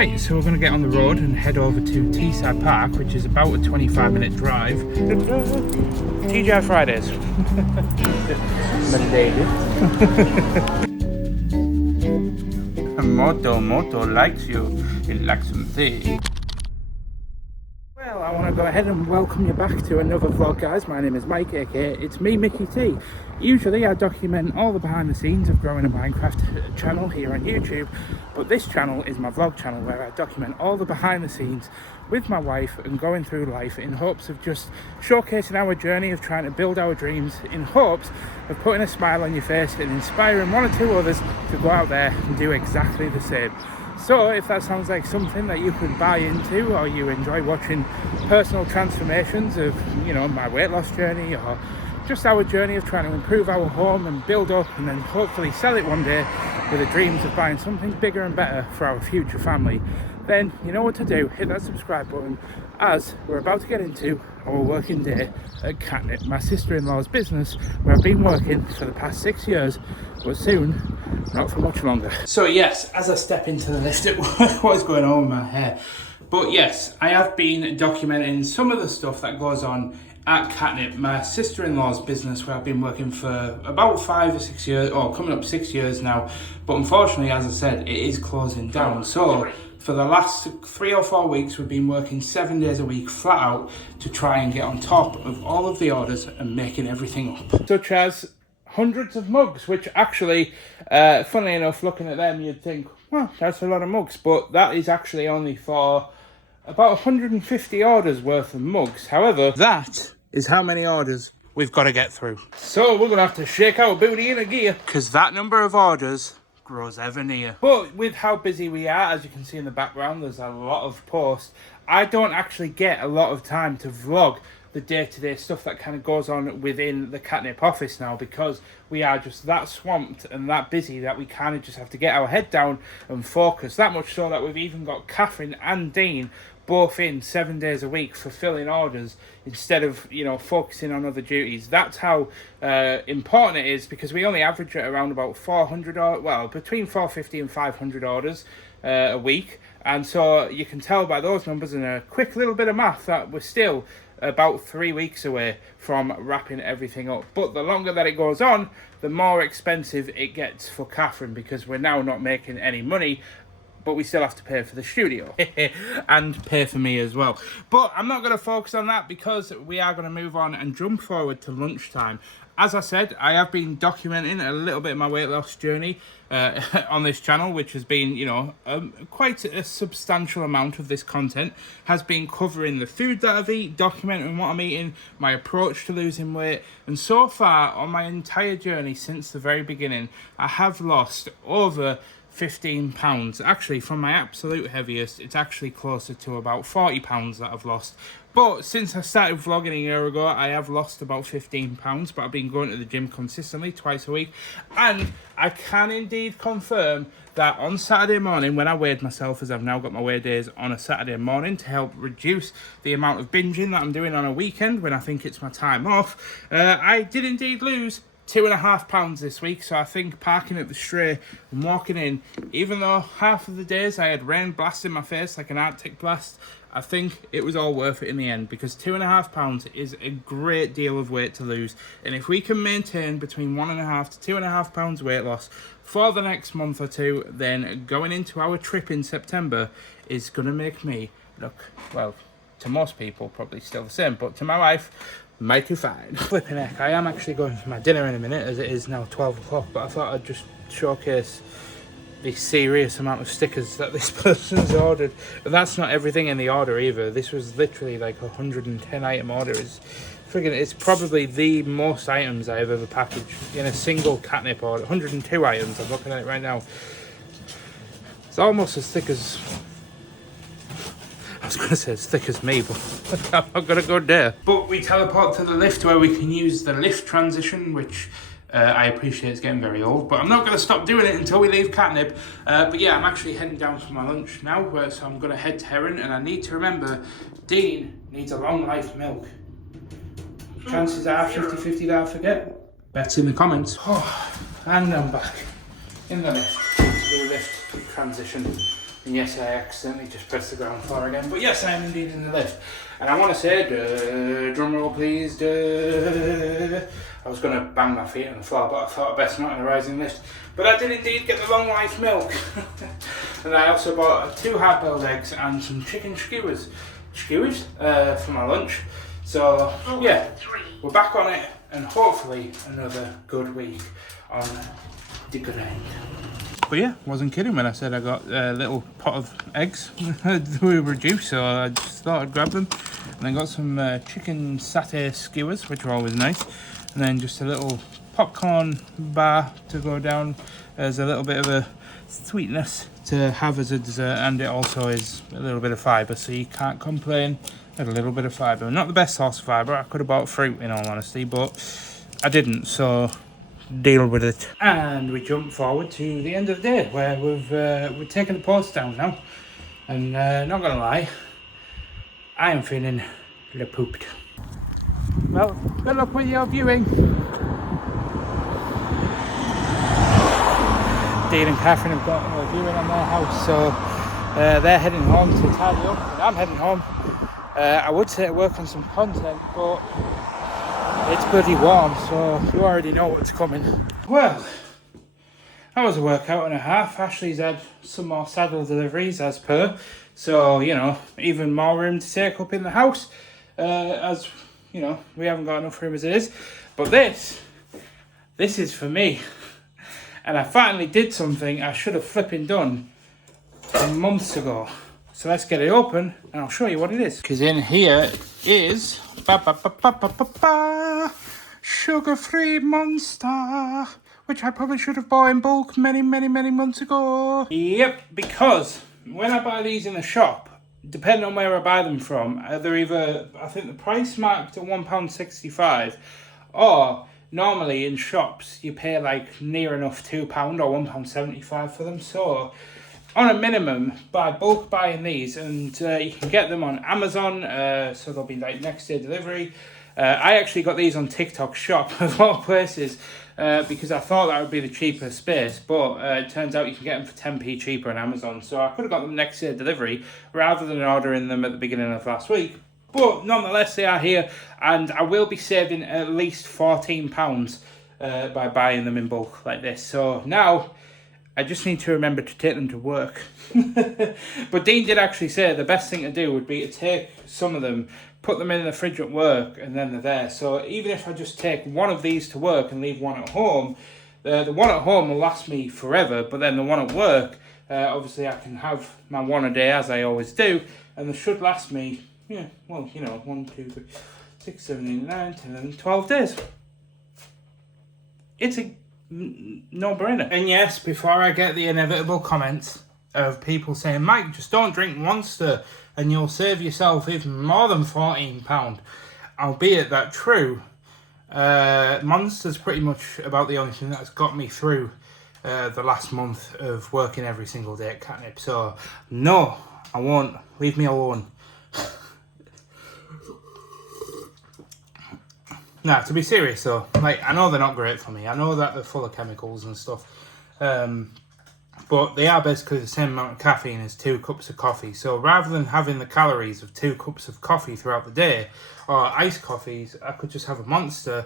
Right, so we're going to get on the road and head over to Teesside Park, which is about a 25-minute drive. TGI Fridays. Moto likes you. He likes something. Well, I want to go ahead and welcome you back to another vlog, guys. My name is Mike, aka it's me, Mickey T. Usually I document all the behind the scenes of growing a Minecraft channel here on YouTube, but this channel is my vlog channel where I document all the behind the scenes with my wife and going through life in hopes of just showcasing our journey of trying to build our dreams, in hopes of putting a smile on your face and inspiring one or two others to go out there and do exactly the same. So if that sounds like something that you could buy into, or you enjoy watching personal transformations of, you know, my weight loss journey, or just our journey of trying to improve our home and build up and then hopefully sell it one day with the dreams of buying something bigger and better for our future family, then you know what to do. Hit that subscribe button, as we're about to get into our working day at Katnipp, my sister-in-law's business, where I've been working for the past 6 years, but soon not for much longer. So yes, as I step into the lift at work, what is going on with my hair? But yes, I have been documenting some of the stuff that goes on at Katnipp, my sister-in-law's business, where I've been working for about 5 or 6 years, or coming up 6 years now. But unfortunately, as I said, it is closing down. So for the last 3 or 4 weeks, we've been working 7 days a week flat out to try and get on top of all of the orders and making everything up. Such as hundreds of mugs, which actually, funnily enough, looking at them, you'd think, well, that's a lot of mugs, but that is actually only for about 150 orders worth of mugs. However, that is how many orders we've got to get through. So we're going to have to shake our booty in a gear, because that number of orders grows ever near. But with how busy we are, as you can see in the background, there's a lot of posts. I don't actually get a lot of time to vlog the day-to-day stuff that kind of goes on within the Katnipp office now, because we are just that swamped and that busy that we kind of just have to get our head down and focus. That much so that we've even got Catherine and Dean both in 7 days a week fulfilling orders instead of, you know, focusing on other duties. That's how important it is, because we only average at around about 400, or well, between 450 and 500 orders a week. And so you can tell by those numbers and a quick little bit of math that we're still about 3 weeks away from wrapping everything up. But the longer that it goes on, the more expensive it gets for Catherine, because we're now not making any money, but we still have to pay for the studio and pay for me as well. But I'm not going to focus on that, because we are going to move on and jump forward to lunchtime. As I said, I have been documenting a little bit of my weight loss journey on this channel, which has been, you know, quite a substantial amount of this content has been covering the food that I've eaten, documenting what I'm eating, my approach to losing weight. And so far on my entire journey since the very beginning, I have lost over 15 pounds. Actually, from my absolute heaviest, it's actually closer to about 40 pounds that I've lost. But since I started vlogging a year ago, I have lost about 15 pounds, but I've been going to the gym consistently twice a week. And I can indeed confirm that on Saturday morning, when I weighed myself, as I've now got my weigh days on a Saturday morning to help reduce the amount of binging that I'm doing on a weekend when I think it's my time off, I did indeed lose 2.5 pounds this week. So I think parking at the Stray and walking in, even though half of the days I had rain blasting my face like an Arctic blast, I think it was all worth it in the end, because 2.5 pounds is a great deal of weight to lose. And if we can maintain between 1.5 to 2.5 pounds weight loss for the next month or two, then going into our trip in September is going to make me look, well, to most people probably still the same, but to my wife, mighty fine. Flipping heck, I am actually going for my dinner in a minute, as it is now 12 o'clock, but I thought I'd just showcase the serious amount of stickers that this person's ordered. And that's not everything in the order either. This was literally like a 110 item order. It's probably the most items I have ever packaged in a single Katnipp order. 102 items, I'm looking at it right now. It's almost as thick as, I was going to say as thick as me, but I'm not going to go there. But we teleport to the lift, where we can use the lift transition, which I appreciate it's getting very old, but I'm not going to stop doing it until we leave Katnipp. But yeah, I'm actually heading down for my lunch now, so I'm going to head to Heron, and I need to remember, Dean needs a long life milk. Chances are 50-50 that I forget. Bet's in the comments. Oh, and I'm back in the lift. The lift transition. And yes, I accidentally just pressed the ground floor again. But yes, I am indeed in the lift. And I want to say, drum roll please, I was going to bang my feet on the floor, but I thought I'd best not in a rising lift. But I did indeed get the long life milk. And I also bought 2 hard-boiled eggs and some chicken skewers for my lunch. So yeah, we're back on it, and hopefully another good week on the grind. But yeah, wasn't kidding when I said I got a little pot of eggs. We were due, so I just thought I'd grab them. And then got some chicken satay skewers, which are always nice. And then just a little popcorn bar to go down as a little bit of a sweetness to have as a dessert. And it also is a little bit of fibre, so you can't complain. Had a little bit of fibre. Not the best source of fibre. I could have bought fruit in all honesty, but I didn't, so deal with it. And we jump forward to the end of the day where we've taken the post down now. And not gonna lie, I am feeling le pooped. Well, good luck with your viewing. Dean and Catherine have got a viewing on their house, so they're heading home to tidy up, and I'm heading home. I would say to work on some content, but it's bloody warm, so you already know what's coming. Well, that was a workout and a half. Ashley's had some more saddle deliveries as per, so you know, even more room to take up in the house, as you know, we haven't got enough room as it is. But this is for me, and I finally did something I should have flipping done months ago. So let's get it open and I'll show you what it is. Because in here is sugar-free Monster, which I probably should have bought in bulk many months ago. Yep, because when I buy these in the shop, depending on where I buy them from, they're either, I think the price marked at £1.65, or normally in shops you pay like near enough £2 or £1.75 for them. So on a minimum, by bulk buying these, and you can get them on Amazon, so they'll be like next day delivery. I actually got these on TikTok Shop of all places, because I thought that would be the cheaper space, but it turns out you can get them for 10p cheaper on Amazon. So I could have got them next day delivery rather than ordering them at the beginning of last week. But nonetheless, they are here, and I will be saving at least £14 by buying them in bulk like this. So now I just need to remember to take them to work. But Dean did actually say the best thing to do would be to take some of them, put them in the fridge at work, and then they're there. So even if I just take one of these to work and leave one at home, the one at home will last me forever, but then the one at work, obviously I can have my one a day as I always do, and they should last me, yeah, well, you know, 1, 2, 3, 6, 7, 8, 9, 10, 11, 12 days. It's a no-brainer. And yes, before I get the inevitable comments of people saying, Mike, just don't drink Monster and you'll save yourself even more than £14. Albeit that true, Monster's pretty much about the only thing that's got me through the last month of working every single day at Katnipp. So no, I won't. Leave me alone. Nah, to be serious though, like, I know they're not great for me. I know that they're full of chemicals and stuff. But they are basically the same amount of caffeine as 2 cups of coffee. So rather than having the calories of 2 cups of coffee throughout the day, or iced coffees, I could just have a Monster,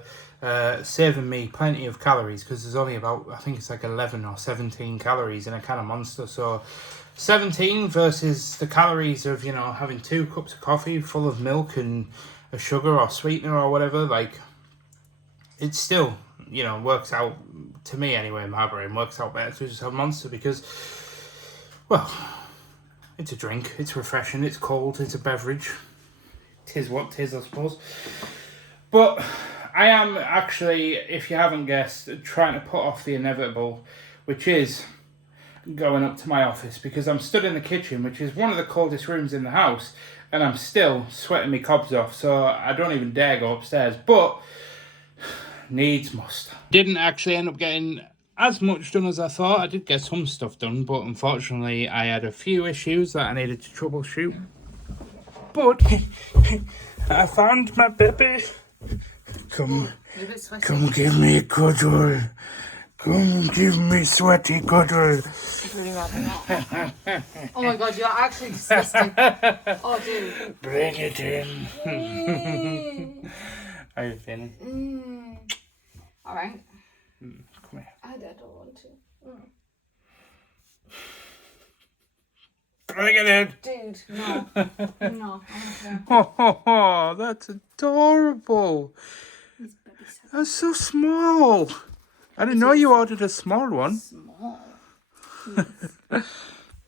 saving me plenty of calories, because there's only about, I think it's like 11 or 17 calories in a can of Monster. So 17 versus the calories of, you know, having 2 cups of coffee full of milk and a sugar or sweetener or whatever. Like, it still, you know, works out, to me anyway, in my brain, works out better to just have Monster, because, well, it's a drink, it's refreshing, it's cold, it's a beverage. Tis what tis, I suppose. But I am actually, if you haven't guessed, trying to put off the inevitable, which is going up to my office, because I'm stood in the kitchen, which is one of the coldest rooms in the house, and I'm still sweating my cobs off, so I don't even dare go upstairs. But needs must. Didn't actually end up getting as much done as I thought. I did get some stuff done, but unfortunately I had a few issues that I needed to troubleshoot. But I found my baby. Come give me a cuddle. Come give me sweaty cuddle. It's really rather not. Oh my god, you're actually disgusting. Oh, dude. Bring it in. How are you feeling? Alright. Come here. I don't want to. Bring it in. Dude, no. No, I Oh, that's adorable. That's so small. I didn't know you ordered a small one. Small.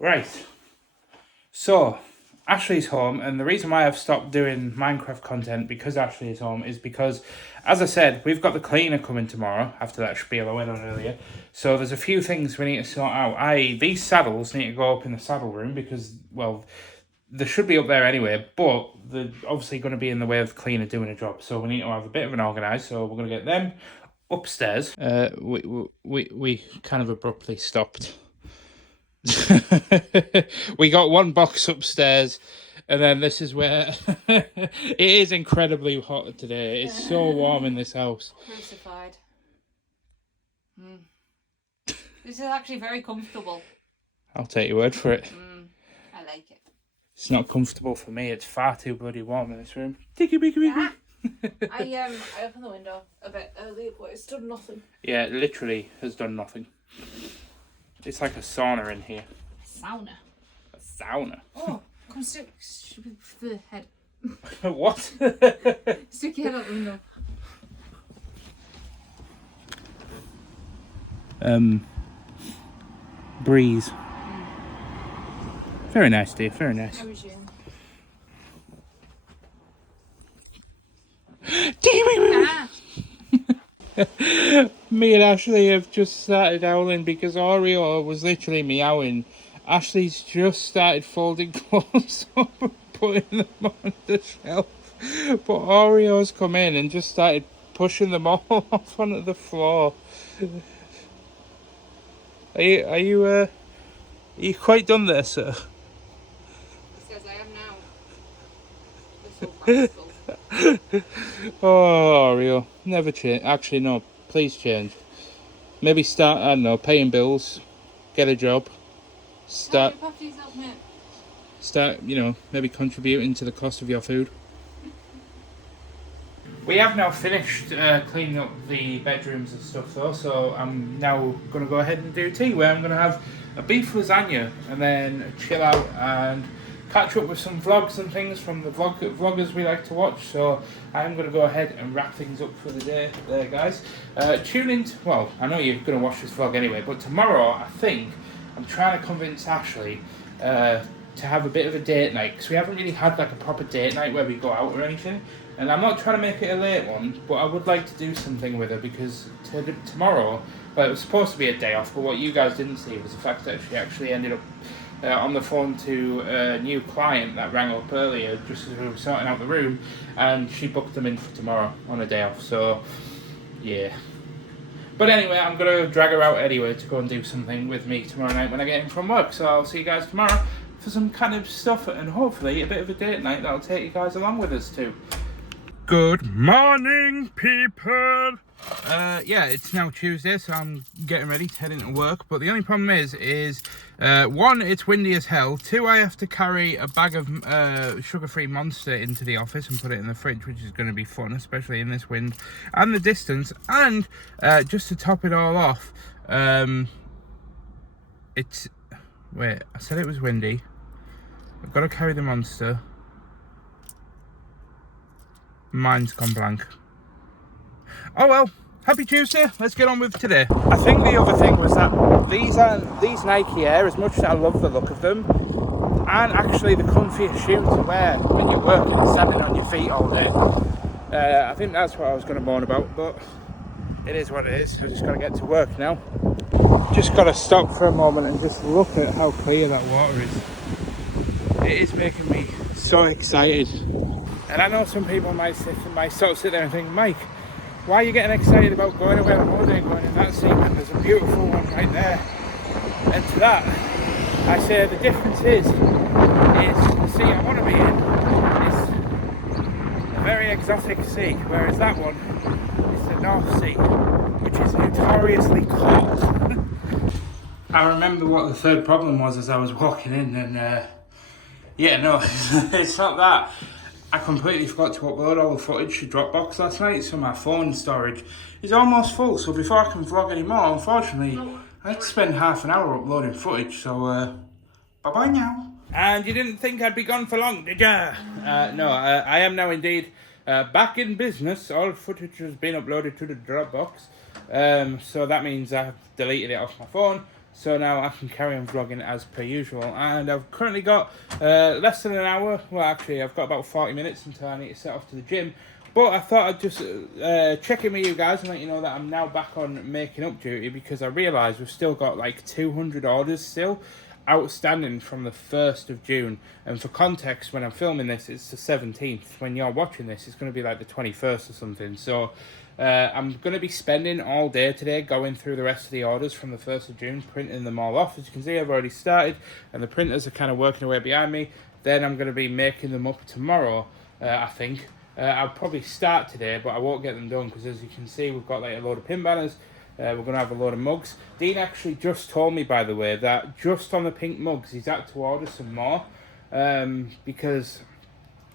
Right. So, Ashley's home, and the reason why I've stopped doing Minecraft content because Ashley is home is because, as I said, we've got the cleaner coming tomorrow after that spiel I went on earlier. So there's a few things we need to sort out. These saddles need to go up in the saddle room because, well, they should be up there anyway, but they're obviously going to be in the way of the cleaner doing a job. So we need to have a bit of an organised. So we're going to get them upstairs. We kind of abruptly stopped. We got one box upstairs, and then this is where it is incredibly hot today. It's so warm in this house. Crucified. This is actually very comfortable. I'll take your word for it. I like it. It's not comfortable for me. It's far too bloody warm in this room. I opened the window a bit earlier, but it's done nothing. Yeah, it literally has done nothing. It's like a sauna in here. Sauna. A sauna. Oh, come stick the head. What? Stick your head out the window. Breeze. Very nice, dear. Very nice. How was you? Me and Ashley have just started howling because Oreo was literally meowing. Ashley's just started folding clothes up and putting them on the shelf. But Oreo's come in and just started pushing them all off onto the floor. Are you quite done there, sir? Says I am now. Oh, Oreo, never change. Actually, no, please change. Maybe start, I don't know, paying bills, get a job, start, maybe contributing to the cost of your food. We have now finished cleaning up the bedrooms and stuff though, so I'm now going to go ahead and do tea, where I'm going to have a beef lasagna and then chill out and catch up with some vlogs and things from the vloggers we like to watch. So I'm going to go ahead and wrap things up for the day there, guys. Tune in well, I know you're going to watch this vlog anyway, but tomorrow I think I'm trying to convince Ashley to have a bit of a date night, because we haven't really had like a proper date night where we go out or anything. And I'm not trying to make it a late one, but I would like to do something with her, because tomorrow, well, it was supposed to be a day off, but what you guys didn't see was the fact that she actually ended up on the phone to a new client that rang up earlier just as we were sorting out the room, and she booked them in for tomorrow on a day off. So yeah, but anyway, I'm gonna drag her out anyway to go and do something with me tomorrow night when I get in from work. So I'll see you guys tomorrow for some kind of stuff, and hopefully a bit of a date night that'll take you guys along with us too. Good morning, people. Yeah, it's now Tuesday, so I'm getting ready to head into work. But the only problem is one, it's windy as hell. Two, I have to carry a bag of sugar-free Monster into the office and put it in the fridge, which is going to be fun, especially in this wind and the distance. And just to top it all off, it's... Wait, I said it was windy. I've got to carry the Monster. Mine's gone blank. Oh well, happy Tuesday, let's get on with today. I think the other thing was that these Nike Air, as much as I love the look of them, aren't actually the comfiest shoe to wear when you're working and standing on your feet all day. I think that's what I was going to moan about, but it is what it is. I've just got to get to work now. Just got to stop for a moment and just look at how clear that water is. It is making me so excited. And I know some people might sit there and think, Mike, why are you getting excited about going away on holiday and going in that sea when there's a beautiful one right there? And to that, I say the difference is the sea I want to be in is a very exotic sea, whereas that one is a North Sea, which is notoriously cold. I remember what the third problem was as I was walking in, and yeah, no, it's not that. I completely forgot to upload all the footage to Dropbox last night, so my phone storage is almost full. So before I can vlog anymore, unfortunately, I had to spend half an hour uploading footage. So bye-bye now. And you didn't think I'd be gone for long, did ya? No, I am now indeed back in business. All footage has been uploaded to the Dropbox. So that means I've deleted it off my phone. So now I can carry on vlogging as per usual. And I've currently got less than an hour. Well, actually, I've got about 40 minutes until I need to set off to the gym. But I thought I'd just check in with you guys and let you know that I'm now back on making up duty, because I realised we've still got like 200 orders still outstanding from the 1st of June. And for context, when I'm filming this, it's the 17th. When you're watching this, it's going to be like the 21st or something. So I'm going to be spending all day today going through the rest of the orders from the 1st of June, printing them all off. As you can see, I've already started, and the printers are kind of working away behind me. Then I'm going to be making them up tomorrow, I think. I'll probably start today, but I won't get them done, because as you can see, we've got like a load of pin banners. We're going to have a load of mugs. Dean actually just told me, by the way, that just on the pink mugs, he's had to order some more, because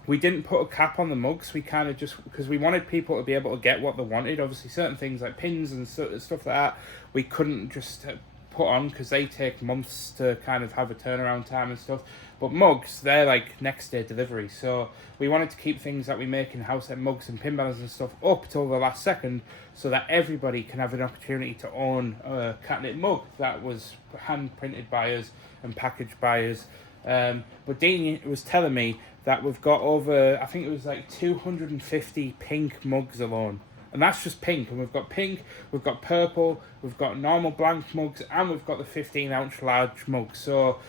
we didn't put a cap on the mugs. We kind of just, because we wanted people to be able to get what they wanted. Obviously, certain things like pins and stuff like that, we couldn't just put on, because they take months to kind of have a turnaround time and stuff. But mugs, they're like next day delivery. So we wanted to keep things that we make in house, like mugs and pin banners and stuff, up till the last second, so that everybody can have an opportunity to own a Katnipp mug that was hand printed by us and packaged by us. But Dean was telling me that we've got over, I think it was like 250 pink mugs alone. And that's just pink. And we've got pink, we've got purple, we've got normal blank mugs, and we've got the 15-ounce large mugs. So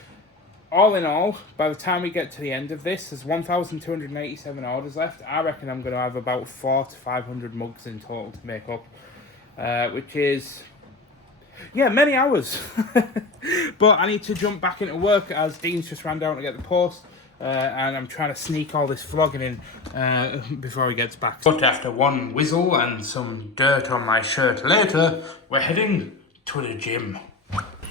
all in all, by the time we get to the end of this, there's 1,287 orders left. I reckon I'm going to have about 400 to 500 mugs in total to make up, which is, yeah, many hours. But I need to jump back into work, as Dean's just ran down to get the post. And I'm trying to sneak all this vlogging in before he gets back. But after one whizzle and some dirt on my shirt later, we're heading to the gym.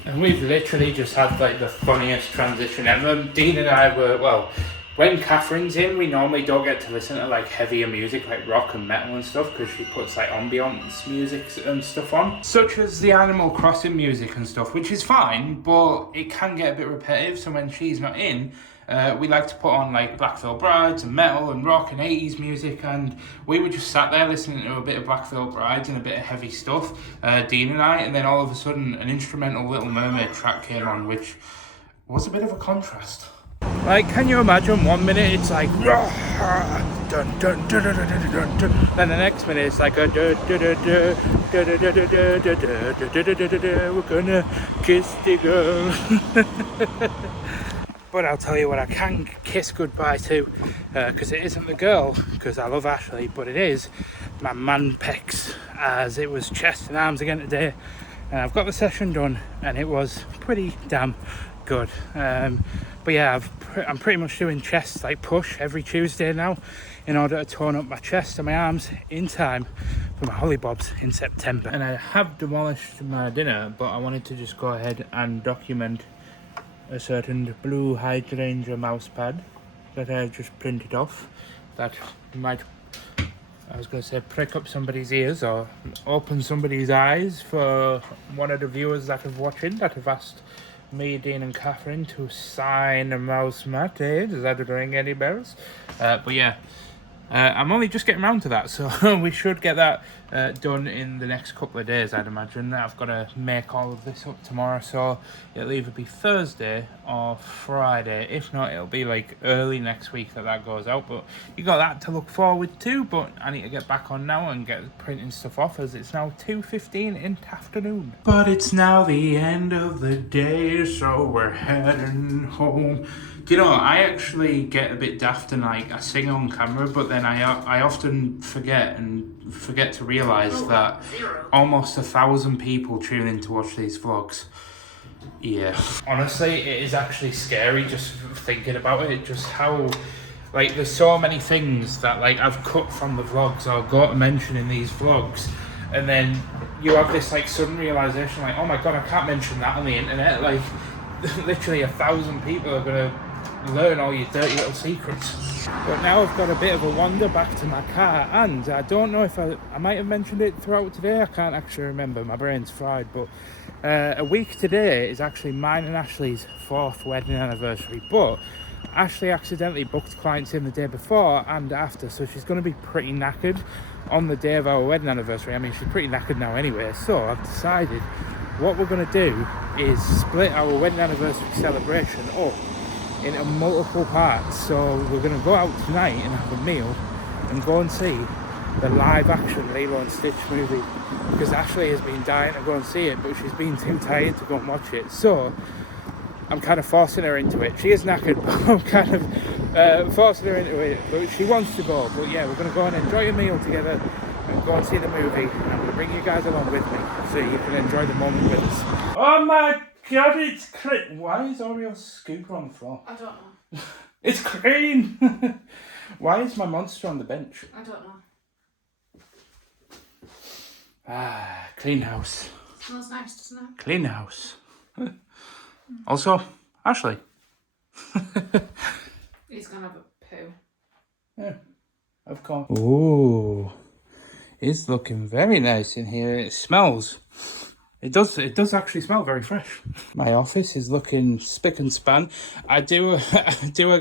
And we've literally just had like the funniest transition ever. Dean and I were, well, when Catherine's in, we normally don't get to listen to like heavier music like rock and metal and stuff, because she puts like ambience music and stuff on, such as the Animal Crossing music and stuff, which is fine, but it can get a bit repetitive. So when she's not in, we like to put on like Black Veil Brides and metal and rock and 80s music, and we were just sat there listening to a bit of Black Veil Brides and a bit of heavy stuff, Dean and I, and then all of a sudden an instrumental Little Mermaid track came on, which was a bit of a contrast. Like, can you imagine, 1 minute it's like dun dun dun dun dun dun dun dun, then the next minute it's like a dun dun dun dun dun dun dun dun dun dun, we're gonna kiss the girl. But I'll tell you what I can kiss goodbye to, because it isn't the girl, because I love Ashley, but it is my man pecs, as it was chest and arms again today, and I've got the session done, and it was pretty damn good. But yeah, I'm pretty much doing chest like push every Tuesday now, in order to tone up my chest and my arms in time for my hollybobs in September. And I have demolished my dinner, but I wanted to just go ahead and document a certain blue hydrangea mouse pad that I just printed off, that might, I was going to say, prick up somebody's ears or open somebody's eyes for one of the viewers that have watching, that have asked me, Dean and Catherine to sign a mouse mat. Does that ring any bells? But yeah, I'm only just getting around to that, so we should get that done in the next couple of days, I'd imagine. I've got to make all of this up tomorrow, so it'll either be Thursday or Friday. If not, it'll be like early next week that goes out, but you got that to look forward to. But I need to get back on now and get printing stuff off, as it's now 2:15 in the afternoon. But it's now the end of the day, so we're heading home. Do you know, I actually get a bit daft and like I sing on camera, but then I often forget to realise that almost 1,000 people tune in to watch these vlogs. Yeah. Honestly, it is actually scary just thinking about it, just how, like, there's so many things that like I've cut from the vlogs or got to mention in these vlogs, and then you have this like sudden realization, like, oh my god, I can't mention that on the internet. Like, literally 1,000 people are gonna learn all your dirty little secrets. But now I've got a bit of a wander back to my car, and I don't know if I might have mentioned it throughout today. I can't actually remember, my brain's fried. But a week today is actually mine and Ashley's 4th wedding anniversary. But Ashley accidentally booked clients in the day before and after, so she's going to be pretty knackered on the day of our wedding anniversary. I mean, she's pretty knackered now anyway, so I've decided what we're going to do is split our wedding anniversary celebration up into multiple parts. So we're going to go out tonight and have a meal and go and see the live action Lilo and Stitch movie, because Ashley has been dying to go and see it, but she's been too tired to go and watch it. So I'm kind of forcing her into it. She is knackered, but I'm kind of forcing her into it. But she wants to go. But yeah, we're going to go and enjoy a meal together and go and see the movie. And I'm going to bring you guys along with me so you can enjoy the moment with us. Oh my god, it's clean. Why is Oreo's scooper on the floor? I don't know. It's clean. Why is my monster on the bench? I don't know. Ah, clean house. Smells nice, doesn't it? Clean house. Also, Ashley. He's gonna have a poo. Yeah, of course. Ooh, it's looking very nice in here. It smells. It does actually smell very fresh. My office is looking spick and span. I do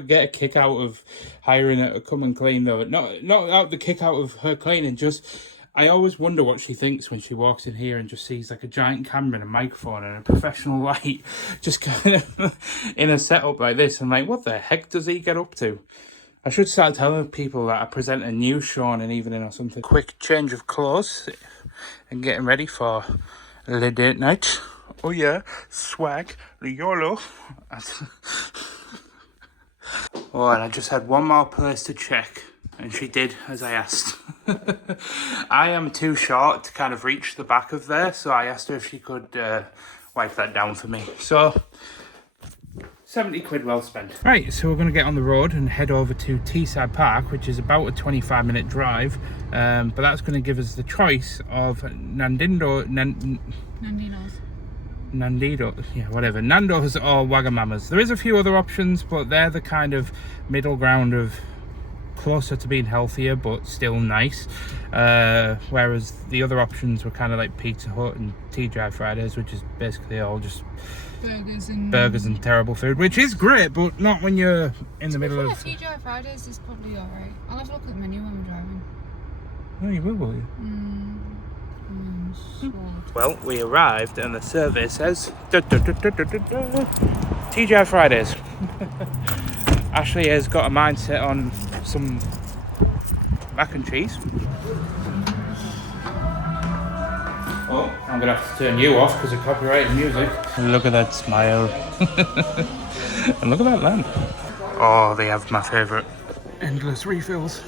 get a kick out of hiring her to come and clean though. Not out the kick out of her cleaning, just I always wonder what she thinks when she walks in here and just sees like a giant camera and a microphone and a professional light just kind of in a setup like this. I'm like, what the heck does he get up to? I should start telling people that I present a news show in an evening or something. Quick change of clothes and getting ready for the date night. Oh yeah, swag, YOLO. Oh, and I just had one more place to check. And she did as I asked. I am too short to kind of reach the back of there, so I asked her if she could wipe that down for me. So, 70 quid well spent. Right, so we're going to get on the road and head over to Teesside Park, which is about a 25-minute drive. But that's going to give us the choice of Nandinos, yeah, whatever. Nando's or Wagamama's. There is a few other options, but they're the kind of middle ground of closer to being healthier but still nice, whereas the other options were kind of like Pizza Hut and TGI Fridays, which is basically all just burgers and terrible food, which is great, but not when you're in the middle of... TGI Fridays is probably alright. I'll have a look at the menu when we're driving. Oh, you will you? Well, we arrived and the survey says TGI Fridays. Ashley has got a mindset on some mac and cheese. Oh, I'm gonna have to turn you off because of copyrighted music. Look at that smile. And look at that lamp. Oh, they have my favourite endless refills.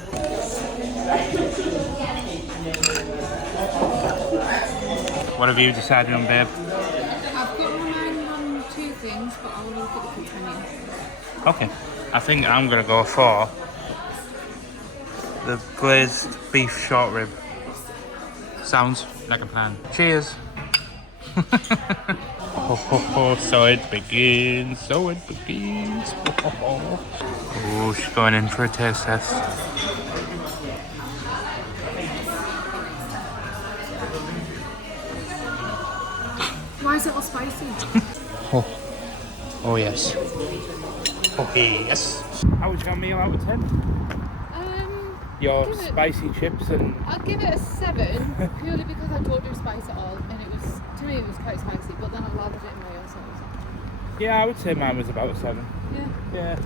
What have you decided on, babe? I've got my mind on 2 things, but I'll look at the kids menu. Okay. I think I'm going to go for the glazed beef short rib. Sounds like a plan. Cheers. So it begins, so it begins. Oh, she's going in for a taste test. Why is it all spicy? Oh yes. Oh yes. How would you rate meal out of 10? Your spicy chips and... I'll give it a 7, purely because I don't do spice at all, and it was, to me it was quite spicy, but then I loved it in mayo, so it was okay. Yeah, I would say mine was about a 7. Yeah. Yeah.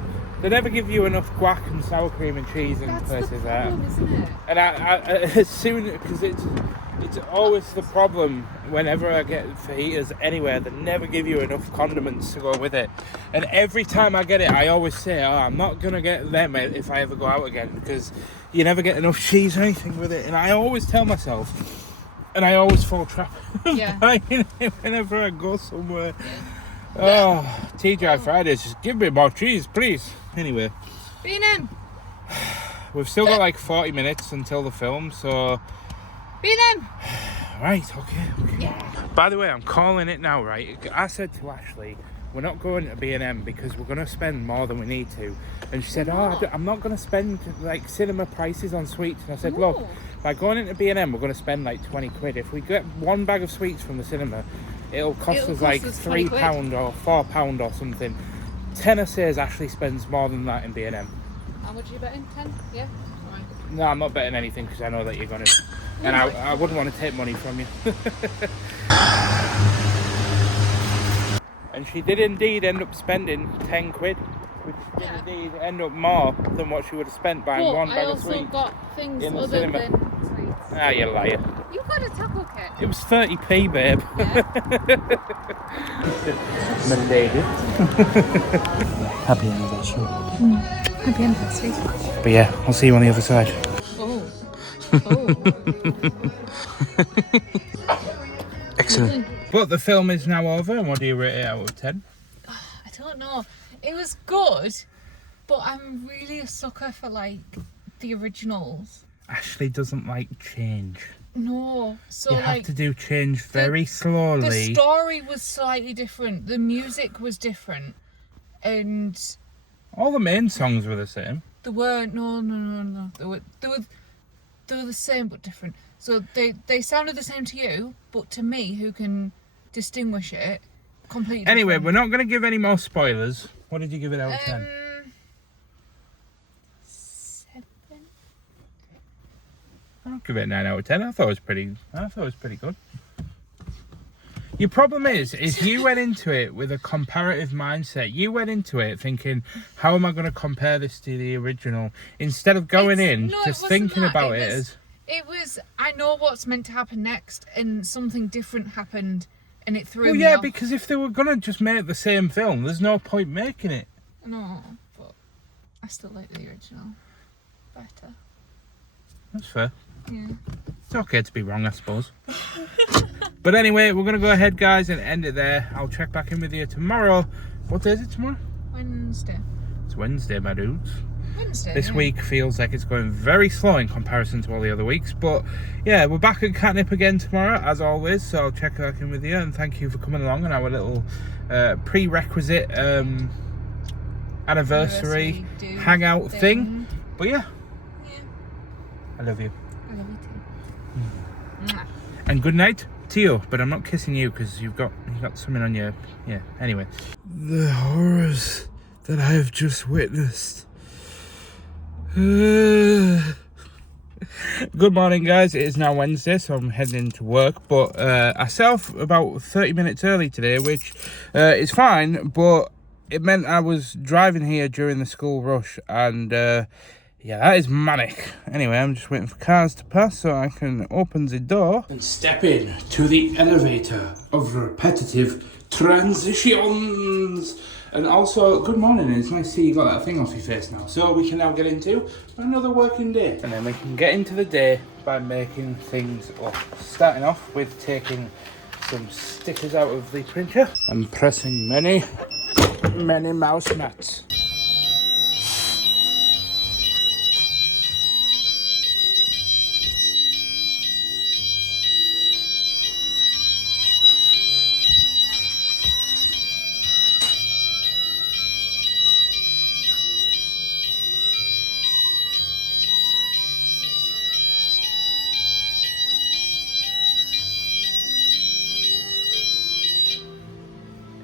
They never give you enough guac and sour cream and cheese in places like that. That's the problem, isn't it? And I as soon, because it's always the problem whenever I get fajitas anywhere, they never give you enough condiments to go with it. And every time I get it, I always say, oh, I'm not going to get them if I ever go out again, because you never get enough cheese or anything with it. And I always tell myself, and I always fall trap buying it whenever I go somewhere. Yeah. Oh, TGI Fridays, just give me more cheese, please. Anyway. Bean in. We've still got like 40 minutes until the film, so... Bean in. Right, okay. Yeah. By the way, I'm calling it now, right? I said to Ashley, we're not going to B&M because we're going to spend more than we need to. And she said, I'm not going to spend like cinema prices on sweets. And I said, look, by going into B&M, we're going to spend like 20 quid. If we get one bag of sweets from the cinema, it'll cost us like £3 or £4 or something. Tenner says Ashley spends more than that in B&M. How much are you betting? 10? Yeah? Right. No, I'm not betting anything because I know that you're going to. And I wouldn't want to take money from you. And she did indeed end up spending 10 quid, which did indeed end up more than what she would have spent buying one bag of sweets. I also got things in the other cinema. than sweets. Ah, you liar. You got a taco kit. It was 30p, babe. Yeah. My lady. Happy anniversary. Happy anniversary. But yeah, I'll see you on the other side. Excellent. But the film is now over, and what do you rate it out of 10? I don't know. It was good, but I'm really a sucker for like the originals. Ashley doesn't like change. No, so you like have to do change very slowly. The story was slightly different. The music was different, and all the main songs were the same. They weren't. No. They were the same but different. So they sounded the same to you, but to me, who can distinguish it, completely different. Anyway, we're not going to give any more spoilers. What did you give it out of 10? 7. I'll give it a 9 out of 10. I thought it was pretty good. Your problem is you went into it with a comparative mindset. You went into it thinking, how am I going to compare this to the original? Instead of going just thinking about it as... It was, I know what's meant to happen next, and something different happened, and it threw me off. Well, because if they were going to just make the same film, there's no point making it. No, but I still like the original better. That's fair. Yeah. It's okay to be wrong, I suppose. But anyway, we're going to go ahead, guys, and end it there. I'll check back in with you tomorrow. What day is it tomorrow? Wednesday. It's Wednesday, my dudes. Wednesday, this week feels like it's going very slow in comparison to all the other weeks. But yeah, we're back at Katnipp again tomorrow, as always. So I'll check back in with you. And thank you for coming along on our little prerequisite anniversary hangout thing. But yeah. I love you. I love you too. And good night to you, but I'm not kissing you because you got something on your... Yeah, anyway. The horrors that I have just witnessed. Good morning, guys. It is now Wednesday, so I'm heading into work, but I set off about 30 minutes early today, which is fine, but it meant I was driving here during the school rush, and yeah, that is manic. Anyway, I'm just waiting for cars to pass so I can open the door and step in to the elevator of repetitive transitions. And also, good morning. It's nice to see you got that thing off your face now. So we can now get into another working day. And then we can get into the day by making things up. Starting off with taking some stickers out of the printer and pressing many mouse mats.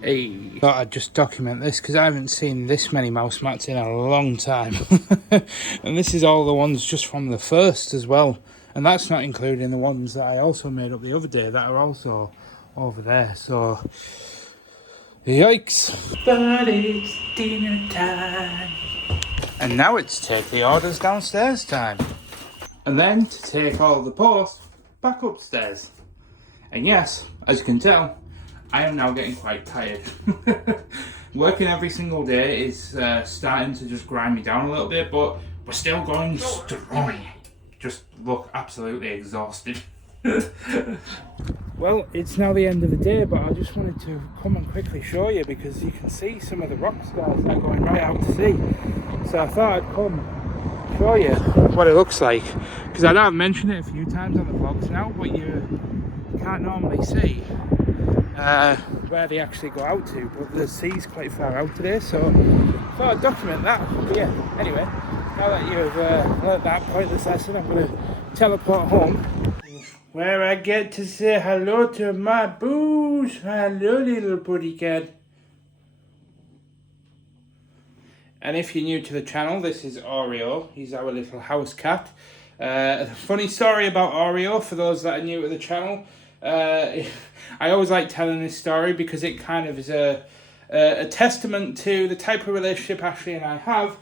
Hey, thought I'd just document this because I haven't seen this many mouse mats in a long time. And this is all the ones just from the first as well. And that's not including the ones that I also made up the other day that are also over there. So, yikes. But it's dinner time. And now it's take the orders downstairs time. And then to take all the post back upstairs. And yes, as you can tell, I am now getting quite tired. Working every single day is starting to just grind me down a little bit, but we're still going strong. Just look absolutely exhausted. Well, it's now the end of the day, but I just wanted to come and quickly show you because you can see some of the rock stars that are going right out to sea. So I thought I'd come show you what it looks like, because I know I've mentioned it a few times on the vlogs now, but you can't normally see where they actually go out to, but the sea's quite far out today, so I thought I'd document that. But yeah, anyway, now that you've learnt that pointless lesson, I'm going to teleport home, where I get to say hello to my boos. Hello, little buddy cat. And if you're new to the channel, this is Oreo. He's our little house cat. Funny story about Oreo for those that are new to the channel. I always like telling this story because it kind of is a testament to the type of relationship Ashley and I have.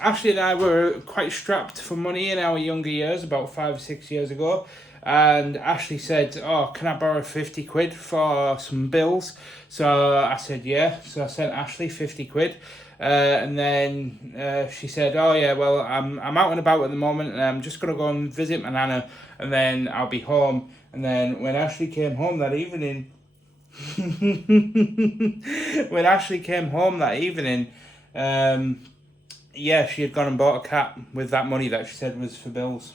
Ashley and I were quite strapped for money in our younger years, about 5 or 6 years ago. And Ashley said, oh, can I borrow 50 quid for some bills? So I said, yeah. So I sent Ashley 50 quid. And then she said, oh yeah, well, I'm out and about at the moment, and I'm just going to go and visit my nana, and then I'll be home. And then when Ashley came home that evening, yeah, she had gone and bought a cat with that money that she said was for bills.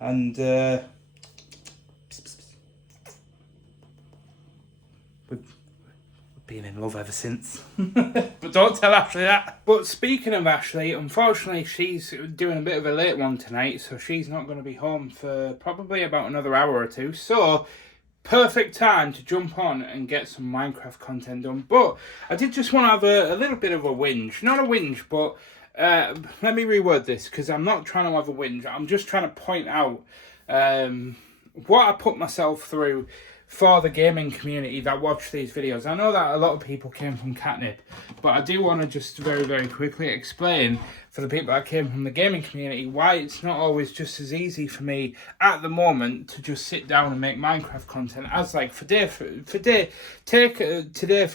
And we've been in love ever since. But don't tell Ashley that. But speaking of Ashley, unfortunately she's doing a bit of a late one tonight, so she's not going to be home for probably about another hour or two. So perfect time to jump on and get some Minecraft content done. But I did just want to have a little bit of a whinge. Not a whinge, but let me reword this, because I'm not trying to have a whinge. I'm just trying to point out what I put myself through for the gaming community that watch these videos. I know that a lot of people came from Katnipp, but I do want to just very, very quickly explain for the people that came from the gaming community why it's not always just as easy for me at the moment to just sit down and make Minecraft content as like today, for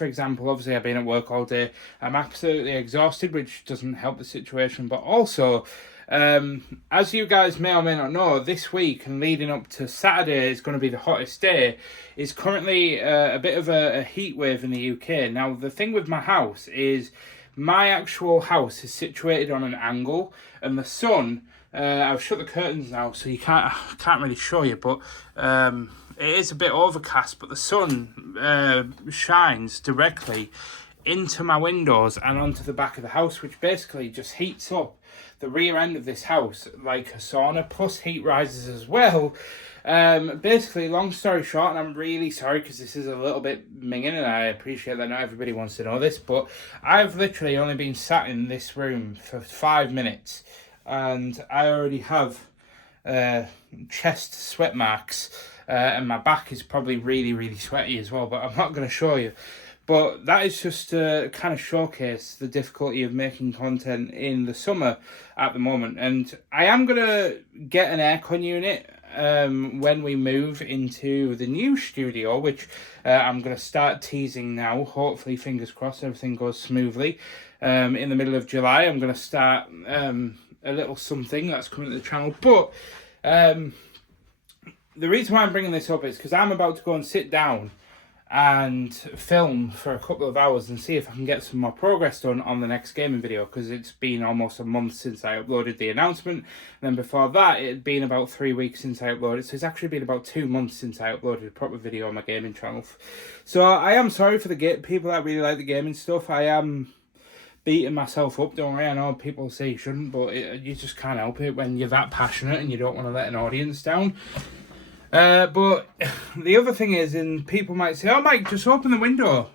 example. Obviously I've been at work all day. I'm absolutely exhausted, which doesn't help the situation, but also as you guys may or may not know, this week and leading up to Saturday is going to be the hottest day. It's currently a bit of a heat wave in the UK. Now, the thing with my house is my actual house is situated on an angle, and the sun, I've shut the curtains now, so I can't really show you, but it is a bit overcast, but the sun shines directly into my windows and onto the back of the house, which basically just heats up the rear end of this house like a sauna, plus heat rises as well. Basically, long story short, and I'm really sorry because this is a little bit minging, and I appreciate that not everybody wants to know this, but I've literally only been sat in this room for 5 minutes, and I already have chest sweat marks, and my back is probably really, really sweaty as well, but I'm not going to show you. But that is just to kind of showcase the difficulty of making content in the summer at the moment. And I am going to get an aircon unit when we move into the new studio, which I'm going to start teasing now. Hopefully, fingers crossed, everything goes smoothly. In the middle of July, I'm going to start a little something that's coming to the channel. But the reason why I'm bringing this up is because I'm about to go and sit down and film for a couple of hours and see if I can get some more progress done on the next gaming video, because it's been almost a month since I uploaded the announcement, and then before that it had been about 3 weeks since I uploaded, so it's actually been about 2 months since I uploaded a proper video on my gaming channel. So I am sorry for the people that really like the gaming stuff. I am beating myself up, don't worry. I know people say you shouldn't, but you just can't help it when you're that passionate and you don't want to let an audience down. But the other thing is, and people might say, oh Mike, just open the window,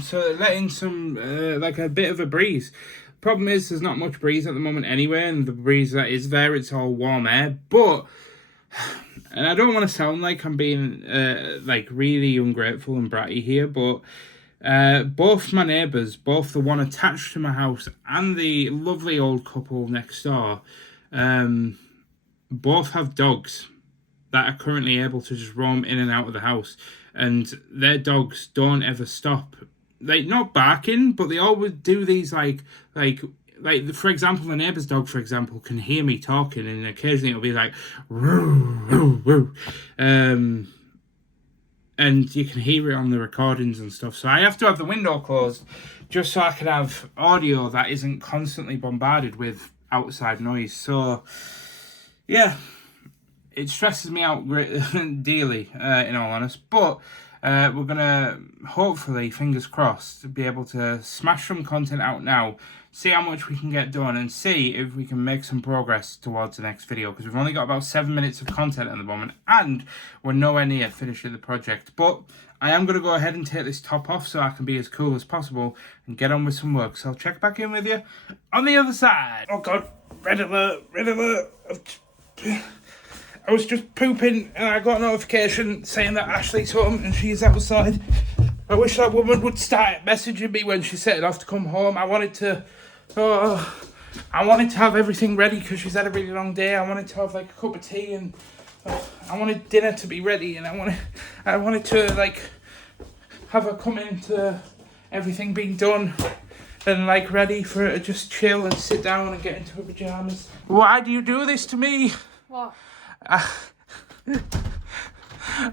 so let in some, like a bit of a breeze. Problem is, there's not much breeze at the moment anyway, and the breeze that is there, it's all warm air. But, and I don't want to sound like I'm being, like really ungrateful and bratty here, but both my neighbours, both the one attached to my house and the lovely old couple next door, both have dogs that are currently able to just roam in and out of the house, and their dogs don't ever stop, like, not barking, but they always do these like for example, the neighbour's dog, for example, can hear me talking, and occasionally it'll be like woo, woo, woo. And you can hear it on the recordings and stuff, so I have to have the window closed just so I can have audio that isn't constantly bombarded with outside noise. So yeah, it stresses me out dearly, in all honesty. But we're going to, hopefully, fingers crossed, be able to smash some content out now, see how much we can get done, and see if we can make some progress towards the next video, because we've only got about 7 minutes of content at the moment, and we're nowhere near finishing the project. But I am going to go ahead and take this top off so I can be as cool as possible and get on with some work. So I'll check back in with you on the other side. Oh God, red alert, red alert. I was just pooping and I got a notification saying that Ashley's home and she's outside. I wish that woman would start messaging me when she set it off to come home. I wanted to have everything ready because she's had a really long day. I wanted to have like a cup of tea and I wanted dinner to be ready, and I wanted to like have her come into everything being done and like ready for her to just chill and sit down and get into her pajamas. Why do you do this to me? What?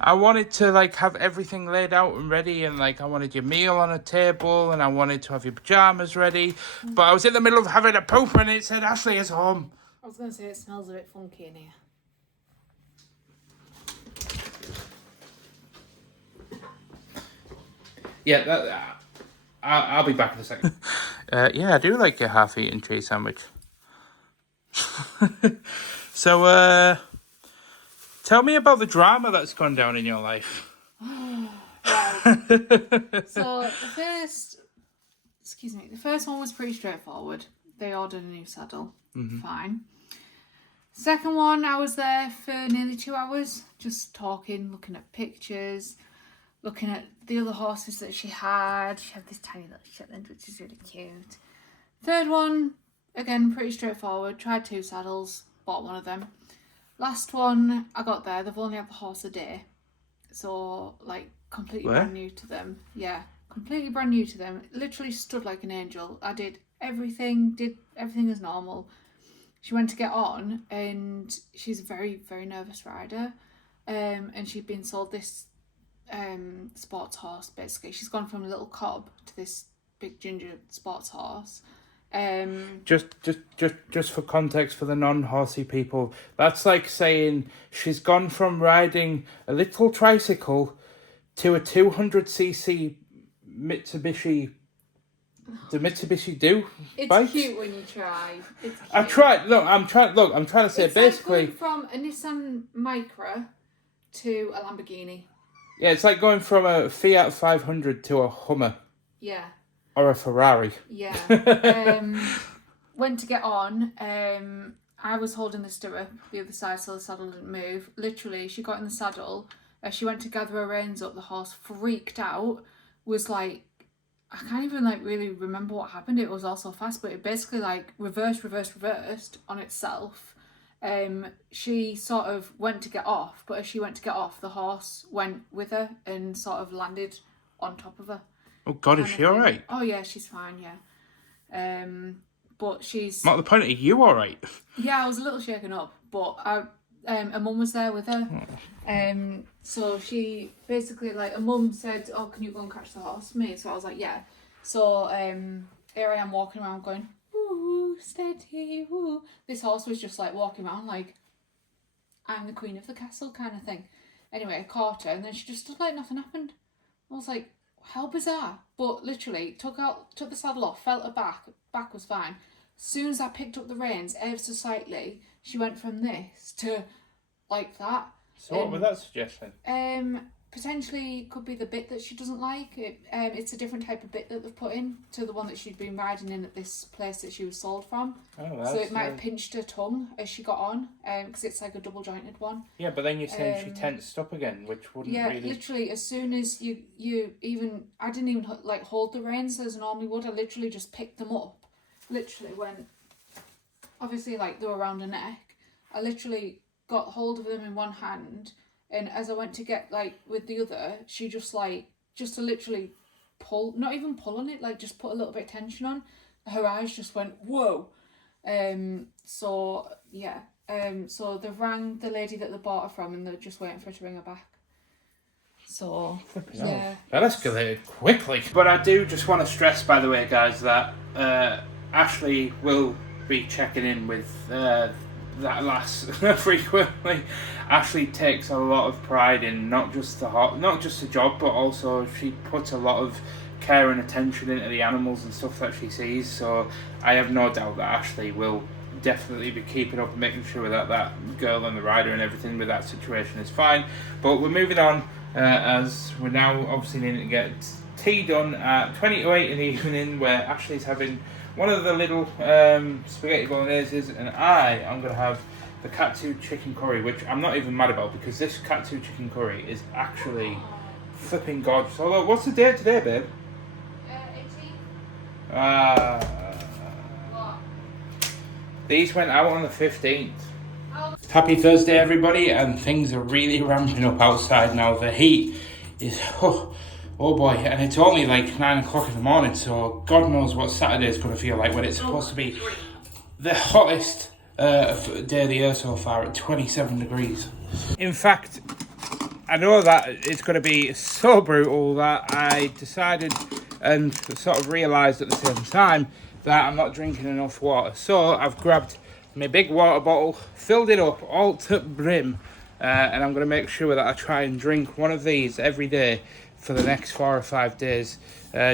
I wanted to like have everything laid out and ready, and like I wanted your meal on a table, and I wanted to have your pajamas ready, but I was in the middle of having a poop and it said Ashley is home. I was going to say it smells a bit funky in here. Yeah, I'll be back in a second. Yeah, I do like a half-eaten cheese sandwich. So, tell me about the drama that's gone down in your life. So the first one was pretty straightforward. They ordered a new saddle. Fine. Second one, I was there for nearly 2 hours, just talking, looking at pictures, looking at the other horses that she had. She had this tiny little Shetland, which is really cute. Third one, again, pretty straightforward. Tried 2 saddles, bought one of them. Last one, I got there. They've only had the horse a day. So, like, completely brand new to them. Yeah, completely brand new to them. Literally stood like an angel. I did everything as normal. She went to get on, and she's a very, very nervous rider. And she'd been sold this sports horse, basically. She's gone from a little cob to this big ginger sports horse. Just for context for the non-horsey people, that's like saying she's gone from riding a little tricycle to a 200cc Mitsubishi. The Mitsubishi do It's bike? cute when you try. It's cute. I tried. Look, I'm trying to say it's basically. Like going from a Nissan Micra to a Lamborghini. Yeah, it's like going from a Fiat 500 to a Hummer. Yeah. Or a Ferrari. Yeah. Went to get on. I was holding the stirrup the other side so the saddle didn't move. Literally, she got in the saddle. She went to gather her reins up. The horse freaked out. Was like, I can't even like really remember what happened. It was all so fast, but it basically like reversed on itself. She sort of went to get off, but as she went to get off, the horse went with her and sort of landed on top of her. Oh God, is she all right? Oh yeah, she's fine. Yeah, but she's Not the point. Are you all right? Yeah, I was a little shaken up, but her mum was there with her. So she basically like, her mum said, "Oh, can you go and catch the horse for me?" So I was like, "Yeah." So here I am walking around going, "Ooh, steady, ooh." This horse was just like walking around like, I'm the queen of the castle kind of thing. Anyway, I caught her and then she just stood like nothing happened. I was like, how bizarre. But literally took the saddle off, felt her back was fine. As soon as I picked up the reins ever so slightly, she went from this to like that. So what was that suggesting? Potentially could be the bit that she doesn't like. It's a different type of bit that they've put in to the one that she'd been riding in at this place that she was sold from. Oh, so it might have pinched her tongue as she got on, because it's like a double jointed one. Yeah, but then you're saying she tensed up again, which wouldn't really... Yeah, literally, as soon as you even... I didn't even like hold the reins as I normally would. I literally just picked them up. Literally when... Obviously, like, they were around her neck. I literally got hold of them in one hand, and as I went to get, like, with the other, she just to literally pull, not even pull on it, like, just put a little bit of tension on. Her eyes just went, whoa. So, yeah. So they rang the lady that they bought her from, and they're just waiting for her to ring her back. So, yeah. That escalated quickly. But I do just want to stress, by the way, guys, that Ashley will be checking in with that lasts frequently. Ashley takes a lot of pride in not just the job, but also she puts a lot of care and attention into the animals and stuff that she sees. So I have no doubt that Ashley will definitely be keeping up and making sure that that girl and the rider and everything with that situation is fine. But we're moving on, as we're now obviously needing to get tea done at 20 to 8 in the evening, where Ashley's having one of the little spaghetti bologneses, and I am going to have the katsu chicken curry, which I'm not even mad about, because this katsu chicken curry is actually flipping gorgeous. Although, what's the date today, babe? 18th. These went out on the 15th. Happy Thursday, everybody, and things are really ramping up outside now. The heat is, oh boy, and it's only like 9 o'clock in the morning, so God knows what Saturday is going to feel like when it's supposed to be the hottest day of the year so far at 27 degrees. In fact, I know that it's going to be so brutal that I decided and sort of realised at the same time that I'm not drinking enough water. So I've grabbed my big water bottle, filled it up all to brim, and I'm going to make sure that I try and drink one of these every day for the next 4 or 5 days,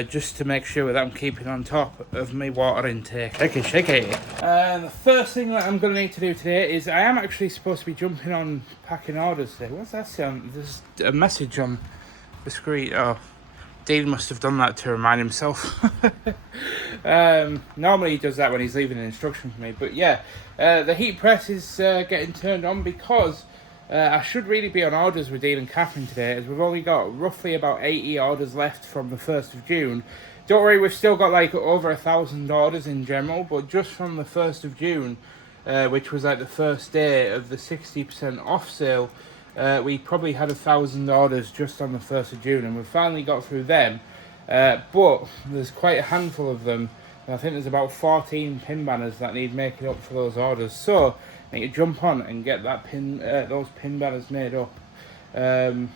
just to make sure that I'm keeping on top of my water intake. Shake it. The first thing that I'm going to need to do today is I am actually supposed to be jumping on packing orders today. What's that sound? There's a message on the screen. Oh, Dean must have done that to remind himself. Normally he does that when he's leaving an instruction for me. But yeah, the heat press is getting turned on because I should really be on orders with Dean and Catherine today, as we've only got roughly about 80 orders left from the 1st of June. Don't worry, we've still got like over 1,000 orders in general, but just from the 1st of June, which was like the first day of the 60% off sale, we probably had 1,000 orders just on the 1st of June, and we've finally got through them. But there's quite a handful of them. I think there's about 14 pin banners that need making up for those orders. So I need to jump on and get that those pin banners made up. So